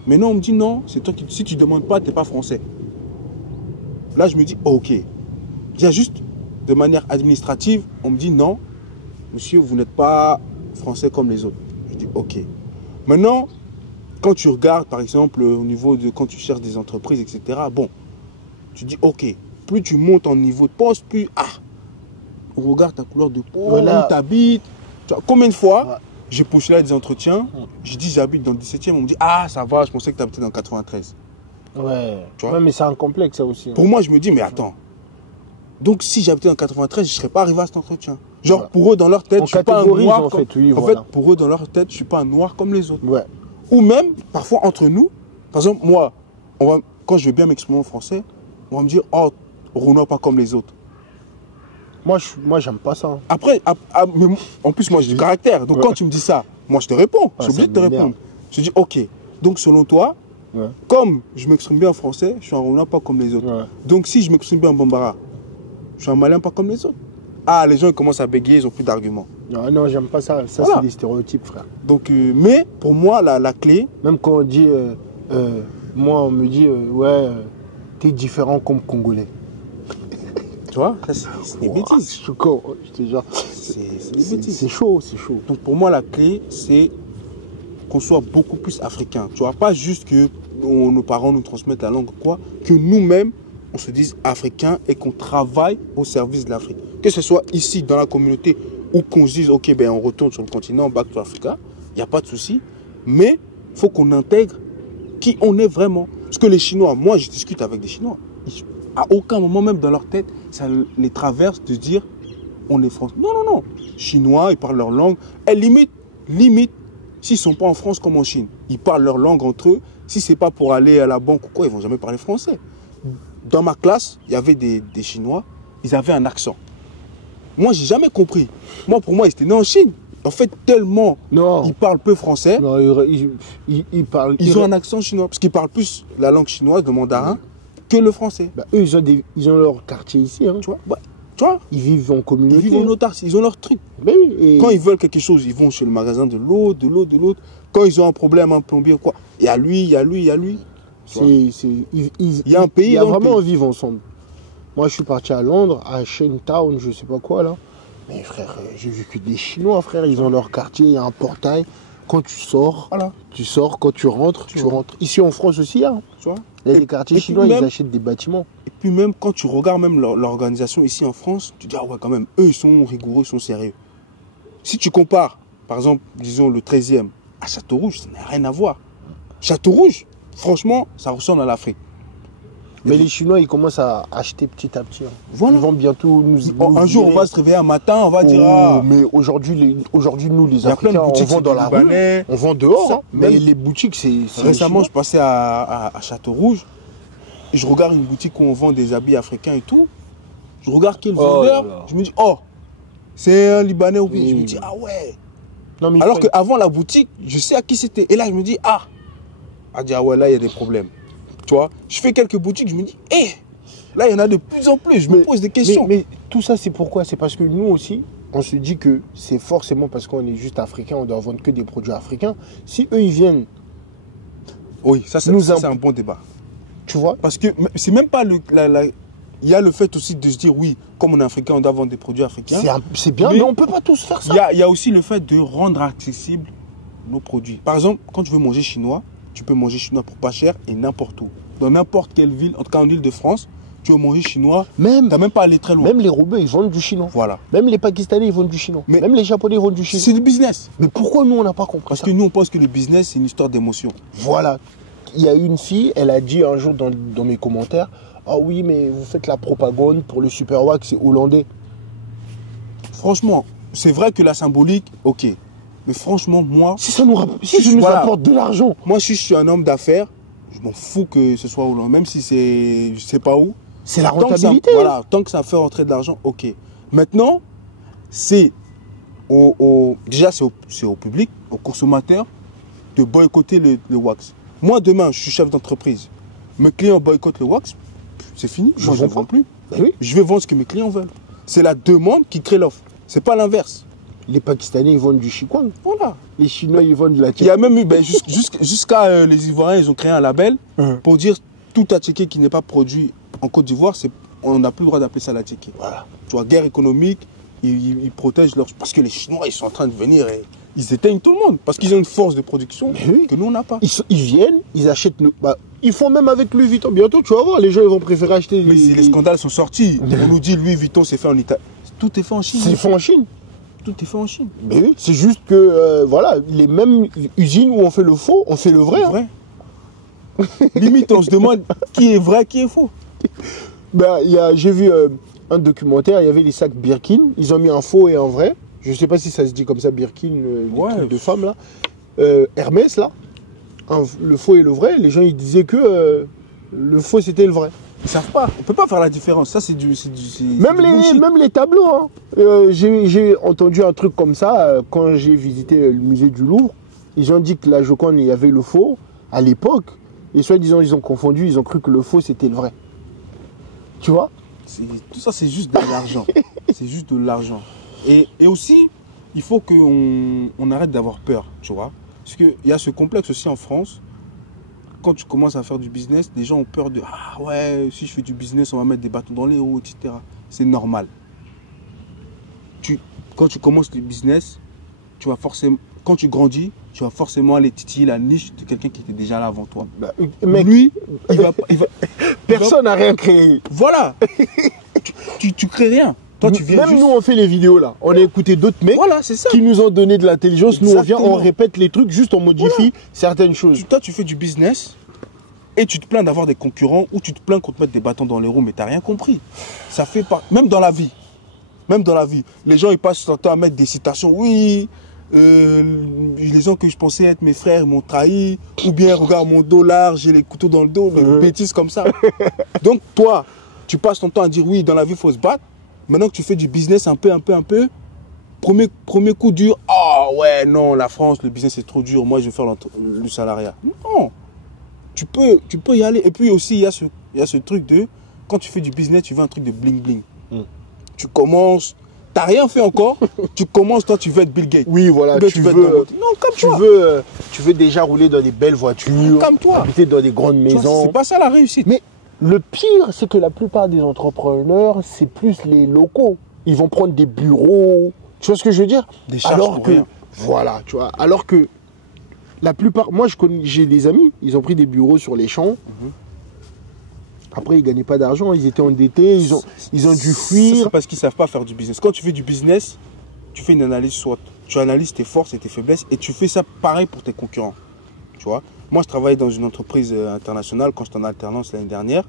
Mais non, on me dit, non, c'est toi qui, si tu ne demandes pas, tu n'es pas français. Là, je me dis, oh, ok. Déjà juste, de manière administrative, on me dit, non, monsieur, vous n'êtes pas français comme les autres. Je dis, ok. Maintenant, quand tu regardes, par exemple, au niveau de quand tu cherches des entreprises, etc., bon, tu dis, ok. Plus tu montes en niveau de poste, plus, on regarde ta couleur de peau, voilà. Où tu habites. Combien de fois j'ai postulé à des entretiens, je dis j'habite dans le 17e, on me dit, ça va, je pensais que tu habitais dans le 93. Ouais, tu vois, mais c'est un complexe ça aussi. Pour moi, je me dis, mais attends, donc si j'habitais dans le 93, je ne serais pas arrivé à cet entretien. Genre, pour eux, dans leur tête, je ne suis pas un noir. En fait, pour eux, dans leur tête, je ne suis pas un noir comme les autres. Ouais. Ou même, parfois, entre nous, par exemple, moi, quand je veux bien m'exprimer en français, on va me dire, oh, Renoir pas comme les autres. Moi j'aime pas ça. Après, mais en plus, moi, j'ai du caractère. Donc, quand tu me dis ça, moi, je te réponds. Je suis obligé de te répondre. Je dis, ok. Donc, selon toi, comme je m'exprime bien en français, je suis un Renoir pas comme les autres. Ouais. Donc, si je m'exprime bien en Bambara, je suis un Malien pas comme les autres. Les gens ils commencent à bégayer, ils n'ont plus d'arguments. Non, j'aime pas ça. Ça, voilà. C'est des stéréotypes, frère. Donc, mais pour moi, la clé... Même quand on dit... moi, on me dit, t'es différent comme Congolais. Tu vois, c'est des bêtises. Je te jure. C'est des bêtises. C'est chaud, c'est chaud. Donc pour moi, la clé, c'est qu'on soit beaucoup plus africain. Tu vois, pas juste que nos parents nous transmettent la langue ou quoi, que nous-mêmes, on se dise africain et qu'on travaille au service de l'Afrique. Que ce soit ici, dans la communauté, ou qu'on se dise, ok, ben on retourne sur le continent, back to Africa, il n'y a pas de souci. Mais il faut qu'on intègre qui on est vraiment. Parce que les Chinois, moi je discute avec des Chinois, à aucun moment même dans leur tête, ça les traverse de dire on est français. Non. Chinois, ils parlent leur langue. Et limite, s'ils ne sont pas en France comme en Chine, ils parlent leur langue entre eux. Si ce n'est pas pour aller à la banque ou quoi, ils ne vont jamais parler français. Dans ma classe, il y avait des Chinois, ils avaient un accent. Moi, j'ai jamais compris. Pour moi, ils étaient nés en Chine. En fait, tellement ils parlent peu français. Non, ils ont un accent chinois. Parce qu'ils parlent plus la langue chinoise, le mandarin, que le français. Eux, ils ont leur quartier ici. Hein. Tu vois, ils vivent en communauté. Ils vivent en autarcie, ils ont leur truc. Quand ils veulent quelque chose, ils vont chez le magasin de l'autre. Quand ils ont un problème, un plombier ou quoi, il y a lui. Il y a un pays. Il y a vraiment un vivre ensemble. Moi, je suis parti à Londres, à Shentown, je sais pas quoi là. Mais frère, j'ai vu que des Chinois, frère, ils ont leur quartier, il y a un portail. Quand tu sors, tu sors. Quand tu rentres, tu rentres. Ici en France aussi, hein. Tu vois, il y a des quartiers chinois, ils achètent des bâtiments. Et puis même quand tu regardes même l'organisation ici en France, tu dis ah ouais quand même, eux ils sont rigoureux, ils sont sérieux. Si tu compares, par exemple, disons le 13e à Château-Rouge, ça n'a rien à voir. Château-Rouge, franchement, ça ressemble à l'Afrique. Mais les Chinois, ils commencent à acheter petit à petit. Hein. Voilà. Ils vont bientôt nous un jour, on va se réveiller un matin, on va dire... Mais aujourd'hui, nous, les Africains, on vend dans la rue, on vend dehors. Hein. Mais les boutiques, c'est... Récemment, je passais à Château-Rouge. Je regarde une boutique où on vend des habits africains et tout. Je regarde qui est le vendeur. Je me dis, c'est un Libanais. Oui. Je me dis, ah ouais. Non, alors qu'avant la boutique, je sais à qui c'était. Et là, je me dis, ah ouais, là, il y a des problèmes. Tu vois, je fais quelques boutiques, je me dis, là, il y en a de plus en plus, je me pose des questions. Mais tout ça, c'est pourquoi? C'est parce que nous aussi, on se dit que c'est forcément parce qu'on est juste africain, on doit vendre que des produits africains. Si eux, ils viennent... Oui, ça c'est un bon débat. Tu vois? Parce que c'est même pas il y a le fait aussi de se dire, oui, comme on est africain, on doit vendre des produits africains. C'est bien, mais on ne peut pas tous faire ça. Il y a aussi le fait de rendre accessibles nos produits. Par exemple, quand tu veux manger chinois, tu peux manger chinois pour pas cher et n'importe où. Dans n'importe quelle ville, en tout cas en Île-de-France, tu veux manger chinois, tu n'as même pas à aller très loin. Même les Roubaix, ils vendent du chinois. Voilà. Même les Pakistanais, ils vendent du chinois. Même les Japonais, ils vendent du chinois. C'est du business. Mais pourquoi nous, on n'a pas compris Parce ça? que nous, on pense que le business, c'est une histoire d'émotion. Voilà. Il y a une fille, elle a dit un jour dans mes commentaires, ah oui, mais vous faites la propagande pour le Super Wax, c'est hollandais. Franchement, c'est vrai que la symbolique, ok. Mais franchement, moi... Si ça nous apporte de l'argent. Moi, si je suis un homme d'affaires, je m'en fous que ce soit hollandais, même si c'est... Je sais pas où. C'est la rentabilité. Voilà, tant que ça fait rentrer de l'argent, ok. Maintenant, c'est déjà, c'est au public, aux consommateurs, de boycotter le wax. Moi, demain, je suis chef d'entreprise. Mes clients boycottent le wax, c'est fini. Je ne vends plus. Ben oui. Je vais vendre ce que mes clients veulent. C'est la demande qui crée l'offre. C'est pas l'inverse. Les Pakistanais, ils vendent du chikwang. Voilà. Les Chinois, ils vendent de la tchéké. Il y a même eu, jusqu'à les Ivoiriens, ils ont créé un label pour dire tout attiqué qui n'est pas produit en Côte d'Ivoire, on n'a plus le droit d'appeler ça la tchéké. Voilà. Tu vois, guerre économique, ils protègent leur... Parce que les Chinois, ils sont en train de venir et ils éteignent tout le monde. Parce qu'ils ont une force de production que nous, on n'a pas. Ils viennent, ils achètent... ils font même avec Louis Vuitton. Bientôt, tu vas voir, les gens ils vont préférer acheter... Mais les scandales sont sortis. On nous dit Louis Vuitton, c'est fait en Italie. Tout est fait en Chine. C'est fait en Chine. Tout est fait en Chine. Mais oui, c'est juste que, voilà, les mêmes usines où on fait le faux, on fait le vrai. Vrai. Limite, on se demande qui est vrai, qui est faux. J'ai vu un documentaire, il y avait les sacs Birkin, ils ont mis un faux et un vrai. Je ne sais pas si ça se dit comme ça, Birkin, les trucs de femmes là. Hermès là, le faux et le vrai, les gens ils disaient que le faux c'était le vrai. Ils savent pas, on peut pas faire la différence, ça c'est du même les tableaux, hein. J'ai entendu un truc comme ça quand j'ai visité le musée du Louvre. Ils ont dit que la Joconde, il y avait le faux à l'époque, et soi-disant ils ont confondu, ils ont cru que le faux c'était le vrai. Tu vois? Tout ça c'est juste de l'argent. C'est juste de l'argent. Et aussi, il faut qu'on arrête d'avoir peur, tu vois. Parce qu'il y a ce complexe aussi en France. Quand tu commences à faire du business, les gens ont peur de « Ah ouais, si je fais du business, on va mettre des bâtons dans les roues, etc. » C'est normal. Quand tu commences le business, quand tu grandis, tu vas forcément aller titiller la niche de quelqu'un qui était déjà là avant toi. Mec, lui, personne n'a rien créé. Voilà. tu crées rien. Toi, tu viens Même nous, on fait les vidéos là. On a écouté d'autres mecs qui nous ont donné de l'intelligence. Nous, on vient, on répète les trucs, juste on modifie certaines choses. Toi, tu fais du business et tu te plains d'avoir des concurrents ou tu te plains qu'on te mette des bâtons dans les roues, mais tu n'as rien compris. Ça fait pas. Même dans la vie. Les gens, ils passent leur temps à mettre des citations. Oui, les gens que je pensais être mes frères m'ont trahi. Ou bien, regarde mon dollar, j'ai les couteaux dans le dos. Des bêtises comme ça. Donc, toi, tu passes ton temps à dire oui, dans la vie, il faut se battre. Maintenant que tu fais du business un peu, premier coup dur, ah ouais, non, la France, le business c'est trop dur, moi je vais faire le salariat. Non, tu peux y aller. Et puis aussi, il y a ce truc de, quand tu fais du business, tu veux un truc de bling bling. Tu commences, t'as rien fait encore, tu commences, toi tu veux être Bill Gates. Oui, voilà, tu veux déjà rouler dans des belles voitures, comme toi, habiter dans des grandes maisons. C'est pas ça la réussite. Mais le pire, c'est que la plupart des entrepreneurs, c'est plus les locaux. Ils vont prendre des bureaux. Tu vois ce que je veux dire? Des charges pour rien. Voilà, tu vois. Alors que la plupart, moi j'ai des amis, ils ont pris des bureaux sur les champs. Après, ils ne gagnaient pas d'argent, ils étaient endettés, ils ont dû fuir. C'est parce qu'ils ne savent pas faire du business. Quand tu fais du business, tu fais une analyse SWOT. Tu analyses tes forces et tes faiblesses et tu fais ça pareil pour tes concurrents. Tu vois? Moi, je travaillais dans une entreprise internationale quand j'étais en alternance l'année dernière.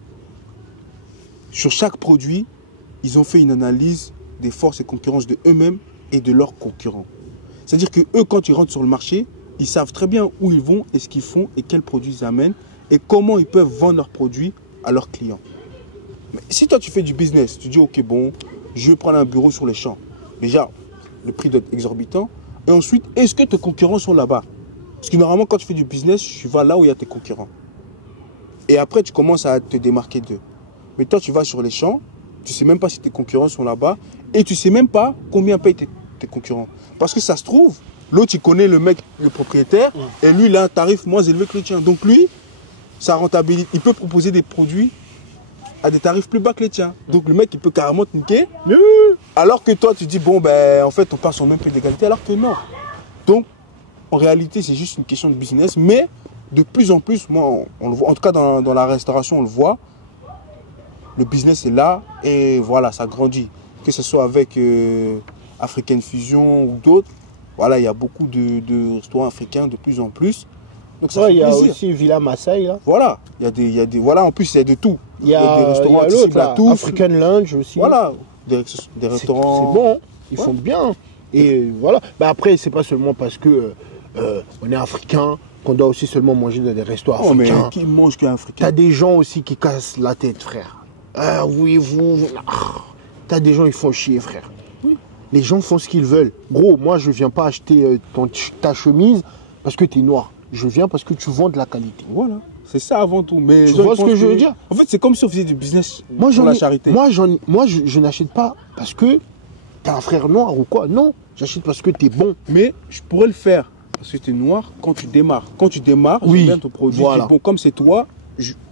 Sur chaque produit, ils ont fait une analyse des forces et concurrences de eux-mêmes et de leurs concurrents. C'est-à-dire que eux, quand ils rentrent sur le marché, ils savent très bien où ils vont et ce qu'ils font et quels produits ils amènent et comment ils peuvent vendre leurs produits à leurs clients. Mais si toi, tu fais du business, tu dis, ok, bon, je vais prendre un bureau sur les champs. Déjà, le prix doit être exorbitant. Et ensuite, est-ce que tes concurrents sont là-bas? Parce que normalement, quand tu fais du business, tu vas là où il y a tes concurrents. Et après, tu commences à te démarquer d'eux. Mais toi, tu vas sur les champs, tu ne sais même pas si tes concurrents sont là-bas et tu ne sais même pas combien payent tes concurrents. Parce que ça se trouve, l'autre, il connaît le mec, le propriétaire, et lui, il a un tarif moins élevé que le tien. Donc lui, sa rentabilité. Il peut proposer des produits à des tarifs plus bas que les tiens. Donc le mec, il peut carrément te niquer. Alors que toi, tu dis, bon, ben, en fait, on passe sur le même pied d'égalité, alors que non. Donc, en réalité, c'est juste une question de business. Mais de plus en plus, moi, on le voit, en tout cas dans la restauration, on le voit. Le business est là et voilà, ça grandit. Que ce soit avec African Fusion ou d'autres. Voilà, il y a beaucoup de restaurants africains de plus en plus. Donc ça fait plaisir. Il y a aussi Villa Massaï là. Voilà, il y a des voilà, en plus il y a de tout. Il y a des restaurants accessibles à tout. African Lounge aussi. Voilà, des restaurants. C'est bon, ils font bien. Et voilà. Bah après, c'est pas seulement parce que on est africain qu'on doit aussi seulement manger dans des restaurants africains. Mais qui mange qu'un africain? T'as des gens aussi qui cassent la tête, frère. Ah oui, vous. T'as des gens, ils font chier, frère. Oui. Les gens font ce qu'ils veulent. Gros, moi, je viens pas acheter ta chemise parce que tu es noir. Je viens parce que tu vends de la qualité. Voilà. C'est ça avant tout. Mais tu vois ce que je veux dire? En fait, c'est comme si on faisait du business pour la charité. Moi, je n'achète pas parce que tu as un frère noir ou quoi. Non, j'achète parce que tu es bon. Mais je pourrais le faire parce que tu es noir quand tu démarres. Quand tu démarres, oui, je viens ton produit. Voilà. Bon, comme c'est toi,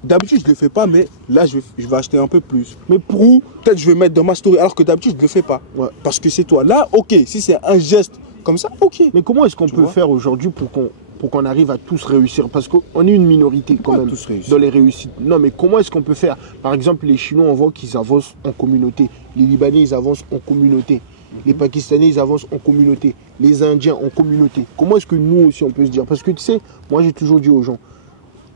d'habitude, je ne le fais pas, mais là, je vais acheter un peu plus. Mais peut-être je vais mettre dans ma story, alors que d'habitude, je ne le fais pas. Ouais. Parce que c'est toi. Là, ok, si c'est un geste comme ça, ok. Mais comment est-ce qu'on peut faire aujourd'hui pour qu'on arrive à tous réussir? Parce qu'on est une minorité quand même dans les réussites. Non, mais comment est-ce qu'on peut faire? Par exemple, les Chinois, on voit qu'ils avancent en communauté. Les Libanais, ils avancent en communauté. Les Pakistanais, ils avancent en communauté. Les Indiens, en communauté. Comment est-ce que nous aussi, on peut se dire? Parce que tu sais, moi, j'ai toujours dit aux gens,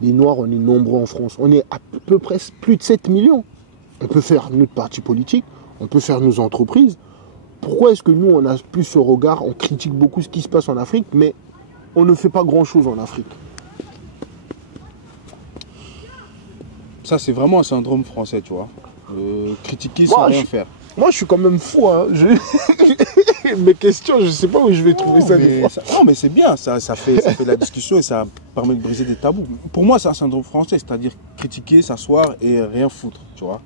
les Noirs, on est nombreux en France. On est à peu près plus de 7 millions. On peut faire notre parti politique, on peut faire nos entreprises. Pourquoi est-ce que nous, on a plus ce regard? On critique beaucoup ce qui se passe en Afrique, mais on ne fait pas grand-chose en Afrique. Ça, c'est vraiment un syndrome français, tu vois. Critiquer sans rien faire. Moi, je suis quand même fou. Hein. Mes questions, je ne sais pas où je vais trouver ça des fois. Non, mais c'est bien. Ça fait la discussion et ça permet de briser des tabous. Pour moi, c'est un syndrome français, c'est-à-dire critiquer, s'asseoir et rien foutre, tu vois.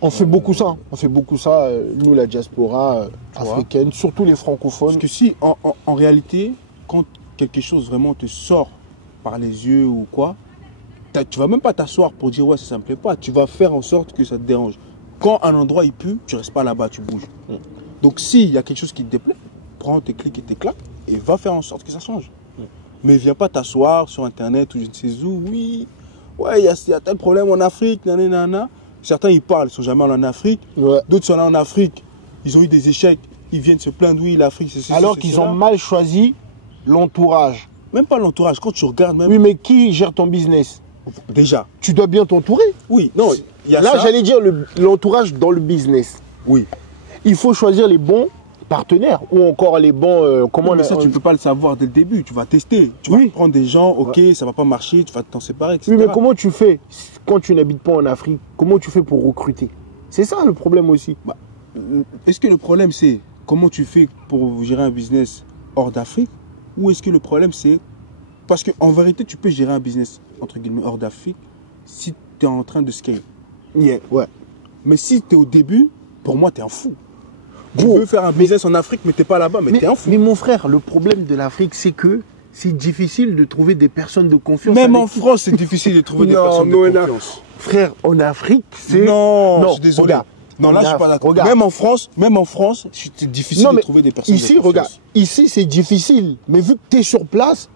On fait beaucoup ça. On fait beaucoup ça, nous, la diaspora africaine, surtout les francophones. Parce que si, en réalité, quand quelque chose vraiment te sort par les yeux ou quoi, tu vas même pas t'asseoir pour dire ouais, ça me plaît pas. Tu vas faire en sorte que ça te dérange. Quand un endroit il pue, tu restes pas là-bas, tu bouges. Donc s'il y a quelque chose qui te déplaît, prends tes clics et tes claques et va faire en sorte que ça change. Mais viens pas t'asseoir sur internet ou je ne sais où, oui, ouais, il y a tel problème en Afrique, nanana. Certains ils parlent, ils sont jamais allés en Afrique. Ouais. D'autres sont là en Afrique, ils ont eu des échecs, ils viennent se plaindre, oui, l'Afrique, c'est alors qu'ils ont mal choisi l'entourage. Même pas l'entourage, quand tu regardes même. Oui, mais qui gère ton business? Déjà. Tu dois bien t'entourer. Oui, non, il y a là, j'allais dire l'entourage dans le business. Oui. Il faut choisir les bons partenaires ou encore les bons... comment mais ça, tu ne peux pas le savoir dès le début. Tu vas tester. Tu vas prendre des gens, ok, ça ne va pas marcher, tu vas t'en séparer, etc. Oui, mais comment tu fais quand tu n'habites pas en Afrique? Comment tu fais pour recruter? C'est ça le problème aussi. Bah, est-ce que le problème, c'est comment tu fais pour gérer un business hors d'Afrique? Ou est-ce que le problème, c'est... Parce qu'en vérité, tu peux gérer un business, entre guillemets, hors d'Afrique, si tu es en train de scale. Yeah, ouais. Mais si tu es au début, pour moi, tu es un fou. Tu veux faire un business en Afrique, mais tu n'es pas là-bas, mais tu es un fou. Mais mon frère, le problème de l'Afrique, c'est que c'est difficile de trouver des personnes de confiance. Même en France, c'est difficile de trouver des personnes de confiance. Frère, en Afrique, c'est... Non, je suis désolé. Regarde, non, là, je suis pas d'accord. Même en France, c'est difficile de trouver des personnes de confiance. Regarde, ici, c'est difficile. Mais vu que tu es sur place,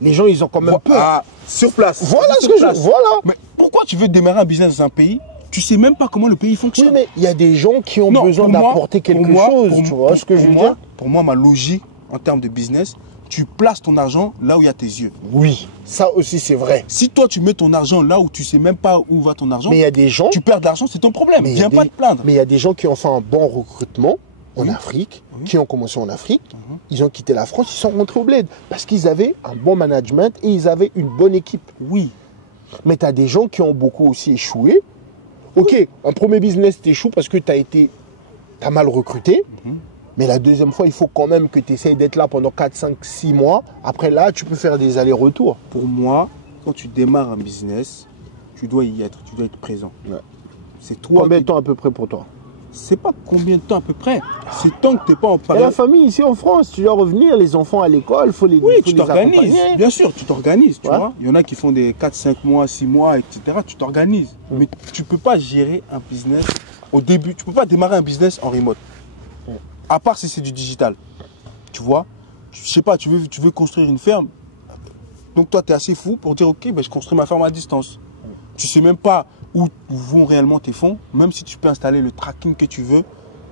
les gens, ils ont quand même peur. Ah, sur place. Voilà ce que je... Voilà. Mais pourquoi tu veux démarrer un business dans un pays? Tu sais même pas comment le pays fonctionne. Oui, mais il y a des gens qui ont besoin d'apporter quelque chose. Tu vois ce que je veux dire? Pour moi, ma logique, en termes de business, tu places ton argent là où il y a tes yeux. Oui, ça aussi, c'est vrai. Si toi, tu mets ton argent là où tu sais même pas où va ton argent, mais il y a des gens... tu perds de l'argent, c'est ton problème. Viens pas te plaindre. Mais il y a des gens qui ont fait un bon recrutement en Afrique, qui ont commencé en Afrique, ils ont quitté la France, ils sont rentrés au bled parce qu'ils avaient un bon management et ils avaient une bonne équipe. Oui. Mais tu as des gens qui ont beaucoup aussi échoué. Ok, un premier business t'échoue parce que t'as mal recruté. Mais la deuxième fois, il faut quand même que tu essayes d'être là pendant 4, 5, 6 mois. Après là, tu peux faire des allers-retours. Pour moi, quand tu démarres un business, tu dois y être, tu dois être présent. Ouais. C'est toi. Combien de temps à peu près pour toi? c'est pas combien de temps à peu près. C'est tant que tu n'es pas en Et parallèle. la famille ici en France, tu dois revenir, les enfants à l'école, il faut les Oui, faut tu les t'organises. accompagner. Bien sûr, tu t'organises, tu Ouais. vois. Il y en a qui font des 4, 5 mois, 6 mois, etc. Tu t'organises. Mais tu peux pas gérer un business au début. Tu peux pas démarrer un business en remote. À part si c'est du digital. Tu vois. Je sais pas, tu veux construire une ferme. Donc toi, tu es assez fou pour dire, ok, ben, je construis ma ferme à distance. Tu sais même pas où vont réellement tes fonds. Même si tu peux installer le tracking que tu veux,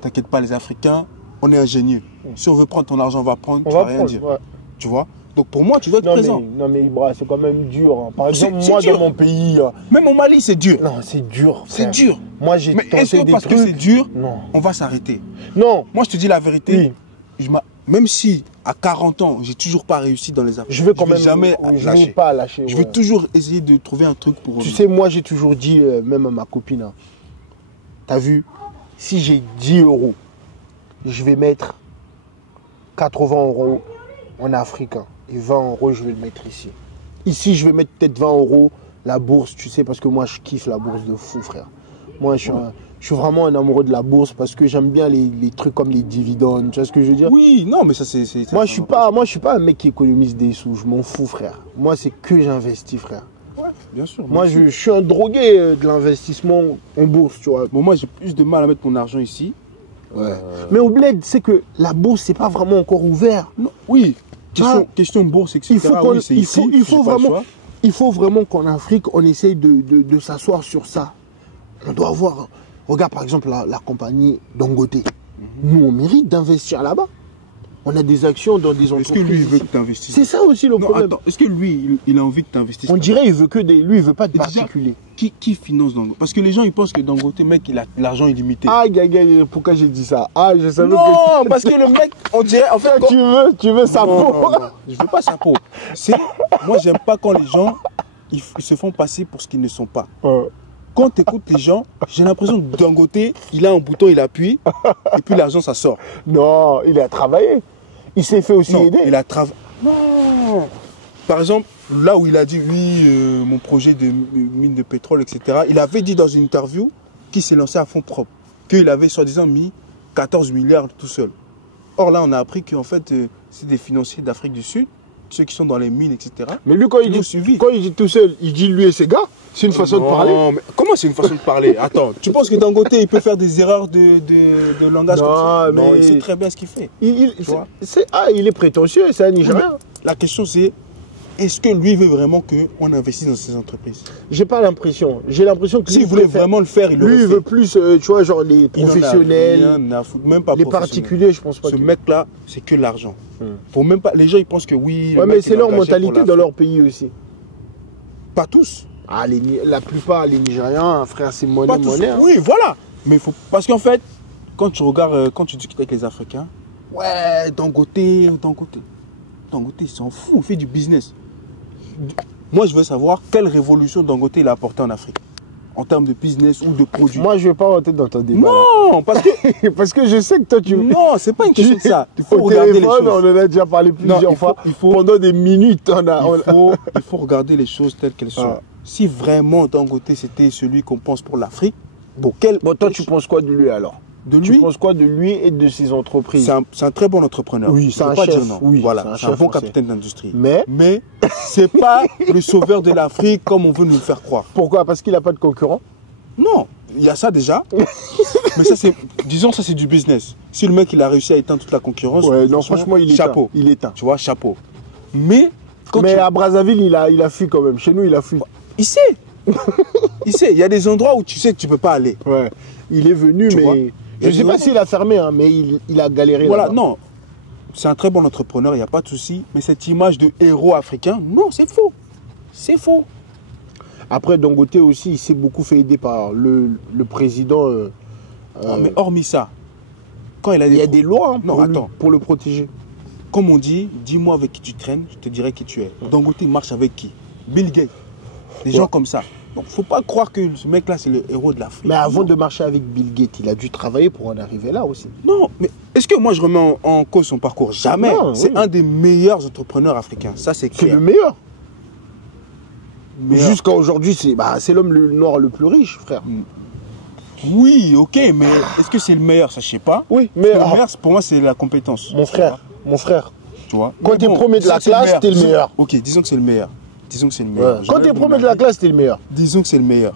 t'inquiète pas, les Africains, on est ingénieux. Si on veut prendre ton argent, on va prendre, tu vas rien dire. Ouais. Tu vois. Donc pour moi, tu dois être présent. Non mais Ibra, c'est quand même dur. Hein. Par C'est- exemple, c'est moi dur. dans mon pays, Même au Mali, c'est dur. non, c'est dur. C'est frère. dur. Moi j'ai Mais est-ce tenté que des parce trucs. que c'est dur, Non. on va s'arrêter? Non, Moi, je te dis la vérité. oui. Même si à 40 ans, j'ai toujours pas réussi dans les affaires, Je veux quand même jamais je lâcher. vais pas lâcher. Je ouais. vais toujours essayer de trouver un truc pour. Tu sais, moi j'ai toujours dit, même à ma copine, hein, t'as vu, si j'ai 10 euros, je vais mettre 80 euros en Afrique hein, et 20 euros, je vais le mettre ici. Ici, je vais mettre peut-être 20 euros la bourse, tu sais, parce que moi je kiffe la bourse de fou, frère. Moi je suis vraiment un amoureux de la bourse parce que j'aime bien les trucs comme les dividendes, tu vois ce que je veux dire? Oui, non, mais ça c'est. Moi je suis pas un mec qui économise des sous, je m'en fous, frère. Moi c'est que j'investis, frère. Ouais, bien sûr. Moi, je suis un drogué de l'investissement en bourse, tu vois. Bon, moi, j'ai plus de mal à mettre mon argent ici. Mais au bled, c'est que la bourse, c'est pas vraiment encore ouvert. Non, oui. Ah. Question bourse, etc. Il faut qu'on- oui, c'est il ici, faut- il j'ai faut pas le vraiment- choix. Il faut vraiment qu'en Afrique, on essaye de s'asseoir sur ça. On doit avoir... Regarde, par exemple, la compagnie Dangote. Nous, on mérite d'investir là-bas. On a des actions dans des entreprises. Est-ce que lui, il veut ici. que tu investisses? C'est ça aussi le Non, problème. attends, est-ce que lui, il a envie que tu investisses? On dirait qu'il veut que des... Lui, il veut pas de Déjà, particuliers. Qui finance Dangote? Parce que les gens, ils pensent que Dangote, mec, il a l'argent illimité. Aïe, aïe, aïe, pourquoi j'ai dit ça? Ah, je savais non, que... parce que le mec, on dirait, en fait, Tu veux sa non, peau. non, non, je veux pas sa peau. Moi, j'aime pas quand les gens, ils se font passer pour ce qu'ils ne sont pas. Quand tu écoutes les gens, j'ai l'impression que Dangote, il a un bouton, il appuie, et puis l'argent, ça sort. Non, il a travaillé. Il s'est fait aussi Non, aider. il a travaillé. Non. Par exemple, là où il a dit, oui, mon projet de mine de pétrole, etc., il avait dit dans une interview qu'il s'est lancé à fonds propres, qu'il avait soi-disant mis 14 milliards tout seul. Or là, on a appris qu'en fait, c'est des financiers d'Afrique du Sud, ceux qui sont dans les mines, etc. Mais lui, quand il dit tout seul, il dit lui et ses gars. C'est une façon de parler. Non, mais comment c'est une façon de parler? Attends, tu penses que Dangote, il peut faire des erreurs de langage Non, comme ça? Non, mais- il sait très bien ce qu'il fait. Il vois. il est prétentieux, c'est un Nigérien. La question, c'est est-ce que lui veut vraiment qu'on investisse dans ces entreprises? J'ai pas l'impression. J'ai l'impression que S'il lui, voulait préfère- vraiment le faire, il lui, l'aurait il fait. veut plus, tu vois, genre les Il en a professionnels, rien à foutre, même pas les professionnel. particuliers, je pense pas Ce que... mec-là, c'est que l'argent. Faut même pas. Les gens, ils pensent que oui. le Ouais, mec, mais il c'est est leur engagé mentalité pour dans leur l'Afrique. pays aussi. Pas tous. Ah, la plupart, les Nigériens, frère, c'est Pas tous. monnaie. Hein. Oui, voilà. Mais faut. Parce qu'en fait, quand tu regardes, quand tu discutes avec les Africains, ouais, Dangote, il s'en fout, il fait du business. Moi, je veux savoir quelle révolution Dangote il a apporté en Afrique, en termes de business ou de produits. Moi, je vais pas rentrer dans ton débat. Non, parce que Parce que je sais que toi, tu... non, c'est pas une question de ça. Il faut Au regarder les téléphone, choses. on en a déjà parlé plusieurs Non, fois. il faut- Pendant des minutes, on a... Il faut regarder les choses telles qu'elles sont. Ah. Si vraiment Dangote c'était celui qu'on pense pour l'Afrique, Bon, toi, tu penses quoi de lui alors? de Tu lui, penses quoi de lui et de ses entreprises? c'est un très bon entrepreneur. Oui, Je c'est peux un pas chef. dire non. Oui, Voilà, c'est un c'est un chef bon aussi. capitaine d'industrie. Mais c'est pas le sauveur de l'Afrique comme on veut nous le faire croire. pourquoi? Parce qu'il n'a pas de concurrent? Non, il y a ça déjà. Mais ça c'est, disons ça c'est du business. Si le mec il a réussi à éteindre toute la concurrence, Ouais, non, franchement, il est chapeau. éteint. Il est éteint. Tu vois, chapeau. Mais quand Mais tu- à Brazzaville, il a fui quand même. Chez nous, il a fui. il sait, il sait. Il y a des endroits où tu sais que tu peux pas aller. Ouais. Il est venu, Tu vois, mais... il y a Je ne sais des pas endroits- s'il a fermé, hein, mais il a galéré Voilà, là-bas. non. C'est un très bon entrepreneur, il n'y a pas de souci. Mais cette image de héros africain, non, c'est faux. C'est faux. Après, Dangote aussi, il s'est beaucoup fait aider par le président. Non, mais hormis ça, quand il a Il y a des lois hein, Non, pour, attends. pour le protéger. Comme on dit, dis-moi avec qui tu traînes, je te dirai qui tu es. Dangote il marche avec qui? Bill Gates. Des gens comme ça. Donc, faut pas croire que ce mec-là, c'est le héros de l'Afrique. Mais avant Non. de marcher avec Bill Gates, il a dû travailler pour en arriver là aussi. Non, mais est-ce que moi je remets en cause son parcours? Jamais. Non, C'est oui. un des meilleurs entrepreneurs africains. Ça, c'est C'est clair. le meilleur. Meilleur. Jusqu'à aujourd'hui, c'est l'homme noir le plus riche, frère. Oui, ok, mais est-ce que c'est le meilleur? Ça, je sais pas. Oui, mais le meilleur, pour moi, c'est la compétence. Mon frère. Tu vois? Quand t'es premier de la classe, t'es le meilleur. Ok, disons que c'est le meilleur. Ouais. Quand t'es premier de la classe, t'es le meilleur. Disons que c'est le meilleur.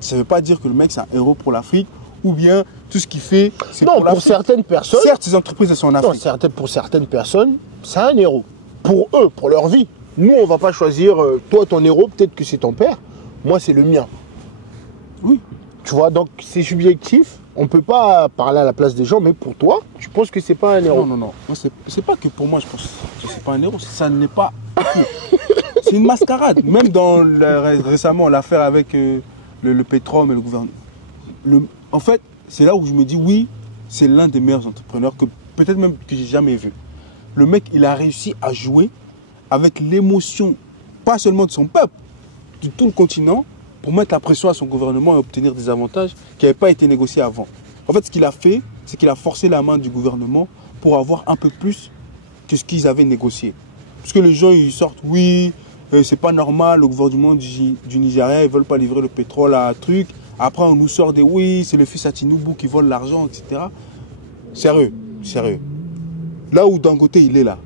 Ça veut pas dire que le mec, c'est un héros pour l'Afrique ou bien tout ce qu'il fait, c'est pour l'Afrique. Certaines personnes. Certes, ces entreprises, elles sont en Afrique. Non, pour certaines personnes, c'est un héros. Pour eux, pour leur vie. Nous, on va pas choisir, toi, ton héros, peut-être que c'est ton père. Moi, c'est le mien. Oui. Tu vois, donc c'est subjectif. On peut pas parler à la place des gens, mais pour toi, tu penses que c'est pas un héros? Non. C'est pas que pour moi, je pense que c'est pas un héros. Ça n'est pas. C'est une mascarade. Même dans récemment l'affaire avec le pétrole et le gouvernement. En fait, c'est là où je me dis oui, c'est l'un des meilleurs entrepreneurs que peut-être même que j'ai jamais vu. Le mec, il a réussi à jouer avec l'émotion, pas seulement de son peuple, de tout le continent, pour mettre la pression à son gouvernement et obtenir des avantages qui n'avaient pas été négociés avant. En fait, ce qu'il a fait, c'est qu'il a forcé la main du gouvernement pour avoir un peu plus que ce qu'ils avaient négocié. Parce que les gens, ils sortent, oui, c'est pas normal, le gouvernement du Nigeria, ils veulent pas livrer le pétrole à un truc. Après, on nous sort des, oui, c'est le fils à Tinubu qui vole l'argent, etc. Sérieux. Là où Dangote, il est là,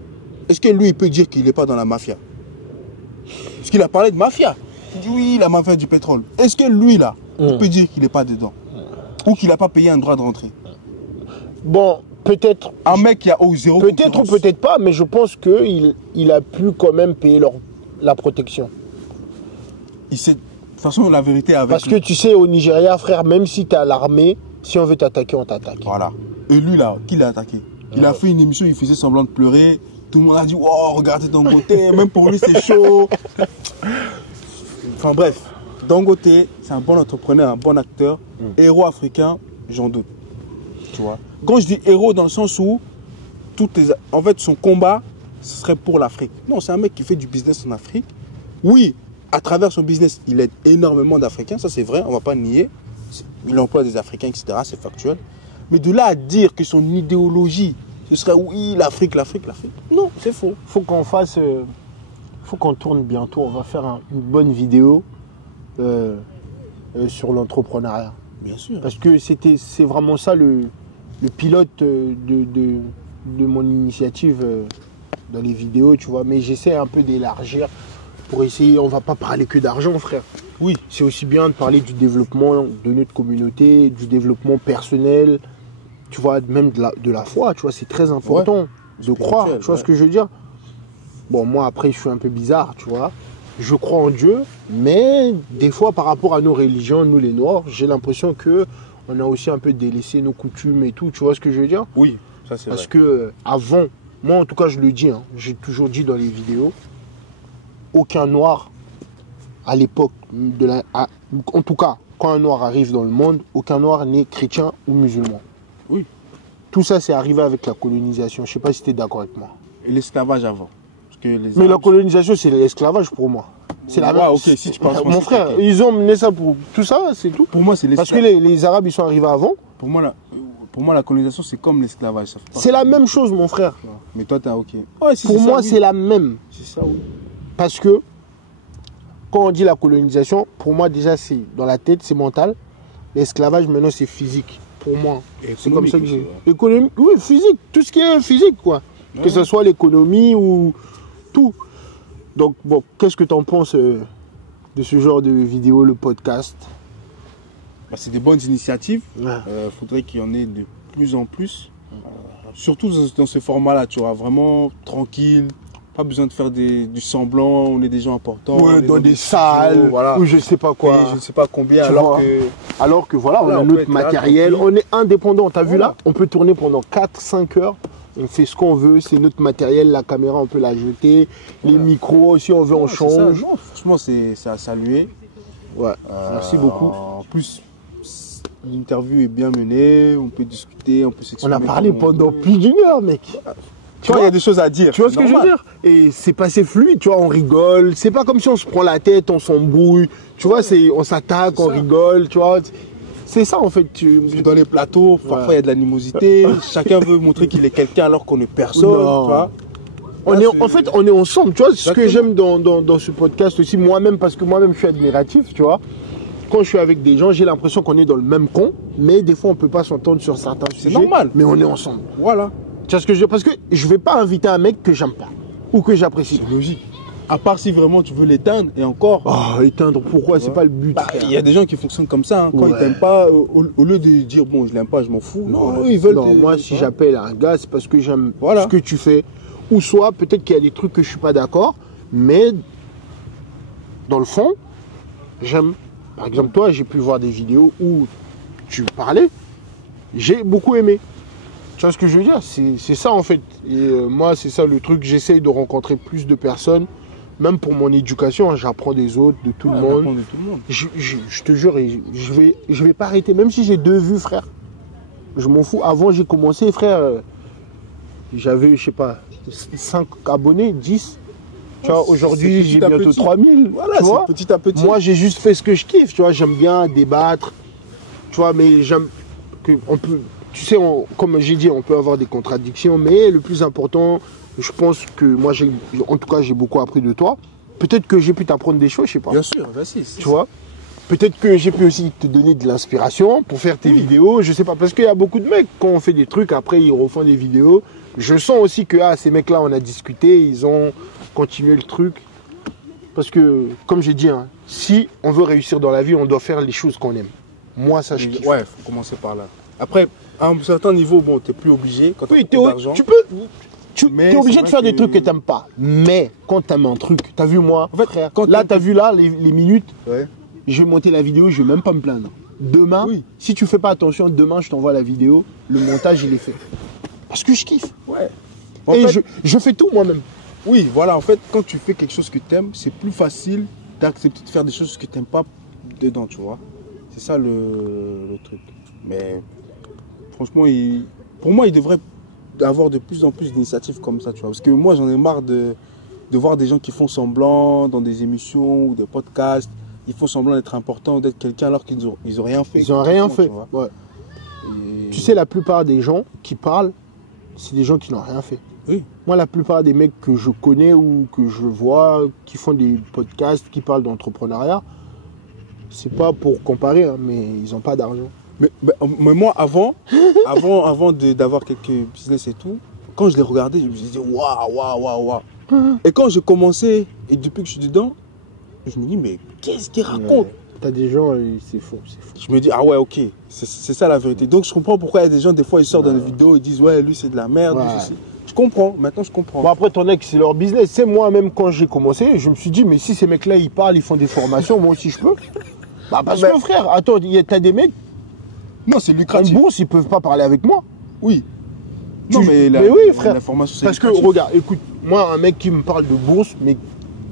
est-ce que lui, il peut dire qu'il n'est pas dans la mafia? Parce qu'il a parlé de mafia. Il dit oui, la mafia du pétrole. Est-ce que lui, là, il peut dire qu'il n'est pas dedans? Ou qu'il n'a pas payé un droit de rentrée? Bon, peut-être. Un mec qui a au zéro. Peut-être ou peut-être pas, mais je pense qu'il a pu quand même payer la protection. De toute façon, la vérité avec. Parce que tu sais, au Nigeria, frère, même si tu es à l'armée, si on veut t'attaquer, on t'attaque. Voilà. Et lui, là, qui l'a attaqué? Il a fait une émission, il faisait semblant de pleurer. Tout le monde a dit, oh, regardez Dangote, même pour lui, c'est chaud. Enfin bref, Dangote, c'est un bon entrepreneur, un bon acteur. Héros africain, j'en doute. Tu vois. Quand je dis héros, dans le sens où, en fait, son combat, ce serait pour l'Afrique. Non, c'est un mec qui fait du business en Afrique. Oui, à travers son business, il aide énormément d'Africains, ça c'est vrai, on ne va pas nier. Il emploie des Africains, etc., c'est factuel. Mais de là à dire que son idéologie, ce serait oui, l'Afrique. Non, c'est faux. Faut qu'on tourne bientôt. On va faire une bonne vidéo sur l'entrepreneuriat. Bien sûr. Parce que c'est vraiment ça le pilote de mon initiative dans les vidéos, tu vois. Mais j'essaie un peu d'élargir pour essayer. On va pas parler que d'argent, frère. Oui. C'est aussi bien de parler du développement de notre communauté, du développement personnel. Tu vois, même de la foi, tu vois, c'est très important de croire, tu vois ce que je veux dire. Bon, moi, après, je suis un peu bizarre, tu vois. Je crois en Dieu, mais des fois, par rapport à nos religions, nous les Noirs, j'ai l'impression qu'on a aussi un peu délaissé nos coutumes et tout, tu vois ce que je veux dire. Oui, ça c'est vrai. Parce que avant, moi en tout cas, je le dis, j'ai toujours dit dans les vidéos, aucun Noir, à l'époque, en tout cas, quand un Noir arrive dans le monde, aucun Noir n'est chrétien ou musulman. Oui. Tout ça, c'est arrivé avec la colonisation. Je ne sais pas si tu es d'accord avec moi. Et l'esclavage avant. Mais la colonisation, c'est l'esclavage pour moi. C'est la même. Ok, si tu penses. Mon frère, ils ont mené ça pour tout ça, c'est tout. Pour moi, c'est l'esclavage. Parce que les Arabes, ils sont arrivés avant. Pour moi, la colonisation, c'est comme l'esclavage. C'est la même chose, mon frère. Mais toi, t'as ok. Ouais, pour moi, c'est la même. C'est ça, oui. Parce que quand on dit la colonisation, pour moi, déjà, c'est dans la tête, c'est mental. L'esclavage, maintenant, c'est physique. Pour moi, c'est comme ça que j'ai. Économique, oui, physique, tout ce qui est physique, quoi. Ouais. Que ce soit l'économie ou tout. Donc, bon, qu'est-ce que tu en penses de ce genre de vidéo, le podcast? C'est des bonnes initiatives. Faudrait qu'il y en ait de plus en plus. Surtout dans ce format-là, tu vois, vraiment tranquille. Pas besoin de faire du semblant, on est des gens importants. Ouais, dans des salles, voilà. Ou je sais pas quoi. Et je ne sais pas combien, alors que voilà, on a notre matériel, on est indépendant. T'as vu là, on peut tourner pendant 4-5 heures. On fait ce qu'on veut, c'est notre matériel, la caméra, on peut la jeter. Les micros, si on veut, on change. Franchement, c'est à saluer. Ouais, merci beaucoup. En plus, l'interview est bien menée, on peut discuter, on peut s'exprimer. On a parlé pendant plus d'une heure, mec. Tu vois, il y a des choses à dire. Tu vois ce que je veux dire? Et c'est passé fluide, tu vois, on rigole. C'est pas comme si on se prend la tête, on s'embrouille. Tu vois, on s'attaque, on rigole, tu vois. C'est ça en fait. Dans les plateaux, parfois il y a de l'animosité. Chacun veut montrer qu'il est quelqu'un alors qu'on est personne. Tu vois. En fait, on est ensemble. Tu vois, ce que j'aime dans ce podcast aussi, moi-même, parce que moi-même je suis admiratif, tu vois. quand je suis avec des gens, j'ai l'impression qu'on est dans le même con, mais des fois on peut pas s'entendre sur certains sujets. C'est normal. Mais on est ensemble. Voilà. Tu vois ce que je veux dire? Parce que je vais pas inviter un mec que j'aime pas ou que j'apprécie. C'est logique. À part si vraiment tu veux l'éteindre et encore. Oh, éteindre, pourquoi? C'est pas le but. Il y a des gens qui fonctionnent comme ça. Hein. Quand ils t'aiment pas, au lieu de dire bon, je l'aime pas, je m'en fous. Non, ils veulent. Non, moi, si j'appelle un gars, c'est parce que j'aime ce que tu fais. Ou soit, peut-être qu'il y a des trucs que je suis pas d'accord, mais dans le fond, j'aime. Par exemple, toi, j'ai pu voir des vidéos où tu parlais. J'ai beaucoup aimé. Tu vois ce que je veux dire? C'est ça, en fait. Et moi, c'est ça le truc. J'essaye de rencontrer plus de personnes. Même pour mon éducation, hein, j'apprends des autres, de tout le monde. Je te jure, je vais pas arrêter. Même si j'ai 2 vues, frère. Je m'en fous. Avant, j'ai commencé, frère. J'avais, je sais pas, 5 abonnés, 10. Tu vois, aujourd'hui, j'ai bientôt 3000. Voilà, c'est petit à petit. Moi, j'ai juste fait ce que je kiffe. Tu vois, j'aime bien débattre. Tu vois, mais j'aime que on peut. Tu sais, comme j'ai dit, on peut avoir des contradictions, mais le plus important, je pense que moi, en tout cas, j'ai beaucoup appris de toi. Peut-être que j'ai pu t'apprendre des choses, je sais pas. Bien sûr, vas-y. Tu vois? Peut-être que j'ai pu aussi te donner de l'inspiration pour faire tes vidéos, je sais pas. Parce qu'il y a beaucoup de mecs, quand on fait des trucs, après, ils refont des vidéos. Je sens aussi que ces mecs-là, on a discuté, ils ont continué le truc. Parce que, comme j'ai dit, hein, si on veut réussir dans la vie, on doit faire les choses qu'on aime. Moi, ça, je kiffe. Ouais, faut commencer par là. Après, à un certain niveau, bon, t'es plus obligé quand t'as beaucoup d'argent. Tu es obligé de faire des trucs que t'aimes pas. Mais quand t'aimes un truc, t'as vu moi, en fait, frère, là t'as vu là les minutes, je vais monter la vidéo, je vais même pas me plaindre. Demain, si tu fais pas attention, demain je t'envoie la vidéo, le montage il est fait. Parce que je kiffe. Ouais. Et je fais tout moi-même. Oui, voilà, en fait, quand tu fais quelque chose que t'aimes, c'est plus facile d'accepter de faire des choses que t'aimes pas dedans, tu vois. C'est ça le truc. Mais franchement, pour moi, il devrait avoir de plus en plus d'initiatives comme ça, tu vois. Parce que moi, j'en ai marre de voir des gens qui font semblant dans des émissions ou des podcasts. Ils font semblant d'être importants, d'être quelqu'un alors qu'ils ont rien fait. Ils n'ont rien fait. Ouais. Tu sais, la plupart des gens qui parlent, c'est des gens qui n'ont rien fait. Oui. Moi, la plupart des mecs que je connais ou que je vois qui font des podcasts, qui parlent d'entrepreneuriat, c'est pas pour comparer, hein, mais ils n'ont pas d'argent. Mais moi, avant d'avoir quelques business et tout, quand je les regardais, je me disais waouh. Et quand j'ai commencé, et depuis que je suis dedans, je me dis, mais qu'est-ce qu'ils racontent? T'as des gens, c'est faux. Je me dis, ah ouais, ok, c'est ça la vérité. Donc je comprends pourquoi il y a des gens, des fois, ils sortent dans des vidéos, ils disent, ouais, lui, c'est de la merde. Je comprends, maintenant je comprends. Bon, après, ton ex, c'est leur business. C'est moi, même quand j'ai commencé, je me suis dit, mais si ces mecs-là, ils parlent, ils font des formations, moi aussi, je peux. Bah, parce que, frère, attends, t'as des mecs. Non, c'est lucratif. Une bourse, ils peuvent pas parler avec moi. Oui. Non, mais oui, frère. La formation, c'est parce que, regarde, écoute, moi, un mec qui me parle de bourse, mais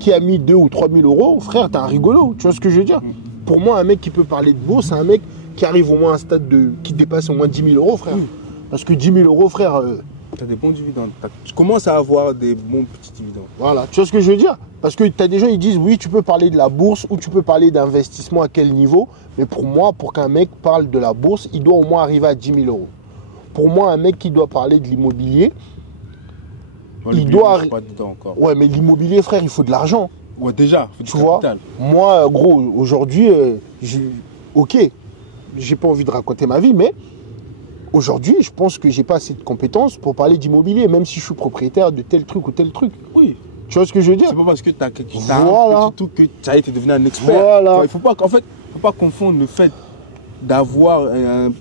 qui a mis 2 ou 3 000 euros, frère, t'es un rigolo. Tu vois ce que je veux dire? Pour moi, un mec qui peut parler de bourse, c'est un mec qui arrive au moins à un stade qui dépasse au moins 10 000 euros, frère. Parce que 10 000 euros, frère. T'as des bons dividendes. Tu commences à avoir des bons petits dividendes. Voilà, tu vois ce que je veux dire? Parce que t'as des gens, ils disent, oui, tu peux parler de la bourse ou tu peux parler d'investissement à quel niveau. Mais pour moi, pour qu'un mec parle de la bourse, il doit au moins arriver à 10 000 euros. Pour moi, un mec qui doit parler de l'immobilier, il doit... Pas dedans encore. Ouais, mais l'immobilier, frère, il faut de l'argent. Ouais, déjà, il faut du capital. Moi, gros, aujourd'hui, ok, j'ai pas envie de raconter ma vie, mais aujourd'hui, je pense que j'ai pas assez de compétences pour parler d'immobilier, même si je suis propriétaire de tel truc ou tel truc. Oui. Tu vois ce que je veux dire? C'est pas parce que tu as quelque chose, voilà. un petit truc que tu as été devenu un expert. Voilà. Il faut pas confondre le fait d'avoir une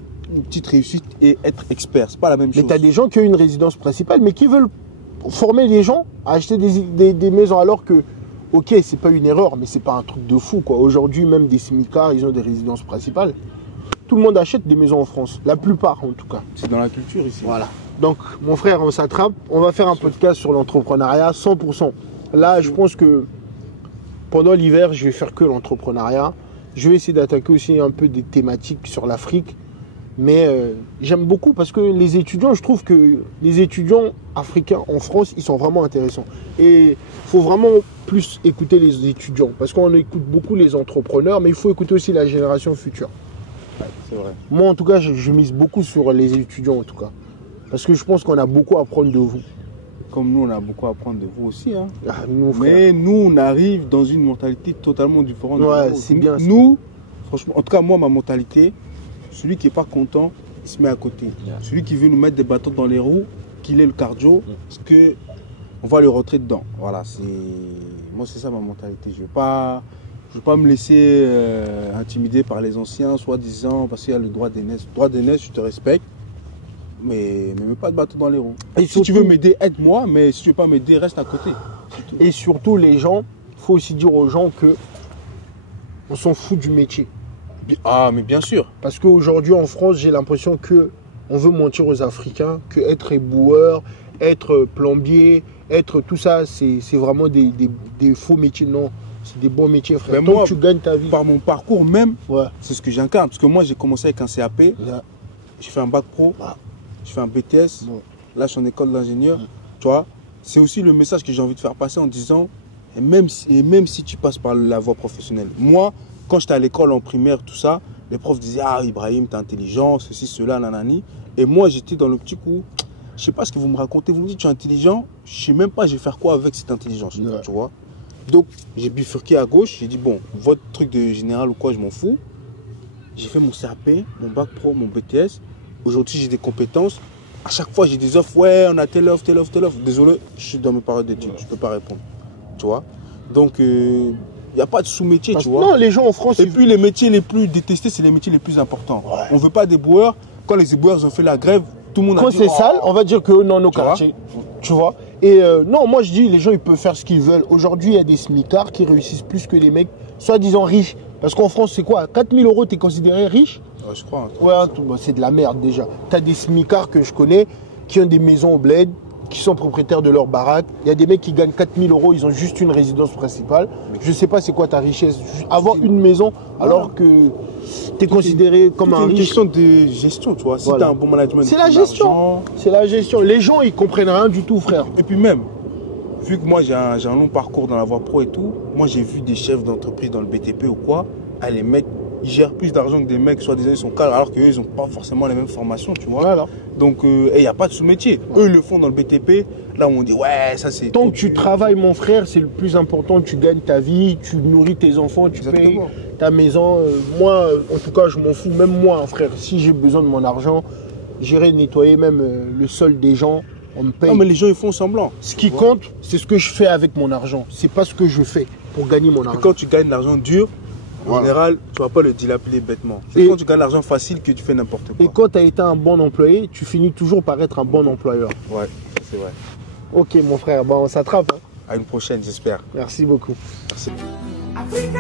petite réussite et être expert. C'est pas la même chose. Mais tu as des gens qui ont une résidence principale, mais qui veulent former les gens à acheter des maisons, alors que, ok, c'est pas une erreur, mais c'est pas un truc de fou, quoi. Aujourd'hui, même des smicards, ils ont des résidences principales. Tout le monde achète des maisons en France, la plupart en tout cas. C'est dans la culture ici. Voilà. Donc, mon frère, on s'attrape. On va faire un podcast sur l'entrepreneuriat 100%. Là, je pense que pendant l'hiver, je vais faire que l'entrepreneuriat. Je vais essayer d'attaquer aussi un peu des thématiques sur l'Afrique. Mais j'aime beaucoup parce que les étudiants, je trouve que les étudiants africains en France, ils sont vraiment intéressants. Et il faut vraiment plus écouter les étudiants. Parce qu'on écoute beaucoup les entrepreneurs, mais il faut écouter aussi la génération future. Ouais, c'est vrai. Moi, en tout cas, je mise beaucoup sur les étudiants, en tout cas. Parce que je pense qu'on a beaucoup à apprendre de vous. Comme nous, on a beaucoup à apprendre de vous aussi. Hein. Nous, mais nous, on arrive dans une mentalité totalement différente. Ouais, c'est bien. Nous, franchement, en tout cas, moi, ma mentalité, celui qui n'est pas content, il se met à côté. Celui qui veut nous mettre des bâtons dans les roues, qu'il ait le cardio, parce que on va le rentrer dedans. Voilà, moi, c'est ça ma mentalité. Je ne veux pas me laisser intimider par les anciens, soi-disant, parce qu'il y a le droit d'aînesse. Droit d'aînesse, je te respecte, mais mets pas de bâton dans les roues. Et si surtout, tu veux m'aider, aide-moi, mais si tu ne veux pas m'aider, reste à côté. Et surtout, les gens, il faut aussi dire aux gens que on s'en fout du métier. Ah, mais bien sûr. Parce qu'aujourd'hui, en France, j'ai l'impression que on veut mentir aux Africains, que être éboueur, être plombier, être tout ça, c'est vraiment des faux métiers. Non, c'est des bons métiers, frère. Mais moi, tu gagnes ta vie. Par mon parcours même, c'est ce que j'incarne. Parce que moi, j'ai commencé avec un CAP, j'ai fait un bac pro, j'ai fait un BTS, là, je suis en école d'ingénieur. Tu vois, c'est aussi le message que j'ai envie de faire passer en disant, et même si tu passes par la voie professionnelle. Moi, quand j'étais à l'école en primaire, tout ça, les profs disaient « Ah, Ibrahim, t'es intelligent, ceci, cela, nanani ». Et moi, j'étais dans le petit coup, je sais pas ce que vous me racontez, vous me dites « Tu es intelligent », je sais même pas, je vais faire quoi avec cette intelligence, tu vois. Donc, j'ai bifurqué à gauche, j'ai dit « Bon, votre truc de général ou quoi, je m'en fous ». J'ai fait mon CAP, mon bac pro, mon BTS. Aujourd'hui, j'ai des compétences. À chaque fois, j'ai des offres. Ouais, on a telle offre, telle offre, telle offre. Désolé, je suis dans mes périodes d'études, je peux pas répondre. Tu vois. Donc, il n'y a pas de sous-métier, tu vois. Non, les gens en France... Et puis, les métiers les plus détestés, c'est les métiers les plus importants. On ne veut pas des boueurs. Quand les éboueurs ont fait la grève, tout le monde a dit... Quand c'est sale, on va dire que dans nos quartiers, tu vois. Et non, moi, je dis, les gens, ils peuvent faire ce qu'ils veulent. Aujourd'hui, il y a des smicards qui réussissent plus que les mecs, soi-disant riches. Parce qu'en France, c'est quoi? 4 000 €, tu es considéré riche? Ouais, je crois. Ouais, c'est de la merde, déjà. Tu as des smicards que je connais, qui ont des maisons au bled, qui sont propriétaires de leur baraque. Il y a des mecs qui gagnent 4 000 €, ils ont juste une résidence principale. Je sais pas c'est quoi ta richesse. Avoir une maison alors que tu es considéré comme un riche. C'est une question de gestion, tu vois. Si tu as un bon management. C'est la gestion. C'est la gestion. Les gens, ils comprennent rien du tout, frère. Et puis même, vu que moi j'ai un long parcours dans la voie pro et tout, moi j'ai vu des chefs d'entreprise dans le BTP ou quoi, les mecs, ils gèrent plus d'argent que des mecs, soi-disant ils sont cadres, alors qu'eux ils n'ont pas forcément les mêmes formations, tu vois. Voilà. Donc il n'y a pas de sous-métier. Eux ils le font dans le BTP, là où on dit ouais, ça c'est... Tant que tu travailles, mon frère, c'est le plus important, tu gagnes ta vie, tu nourris tes enfants, tu payes ta maison. Moi, en tout cas, je m'en fous, même moi, hein, frère, si j'ai besoin de mon argent, j'irai nettoyer même le sol des gens. On me paye. Non, mais les gens, ils font semblant. Ce qui compte, c'est ce que je fais avec mon argent. C'est pas ce que je fais pour gagner mon argent. Et quand tu gagnes de l'argent dur, en général, tu ne vas pas le dilapider bêtement. C'est quand tu gagnes de l'argent facile que tu fais n'importe quoi. Et quand tu as été un bon employé, tu finis toujours par être un bon employeur. Ouais, c'est vrai. Ok, mon frère, bon, on s'attrape. Hein. À une prochaine, j'espère. Merci beaucoup. Merci. Africa.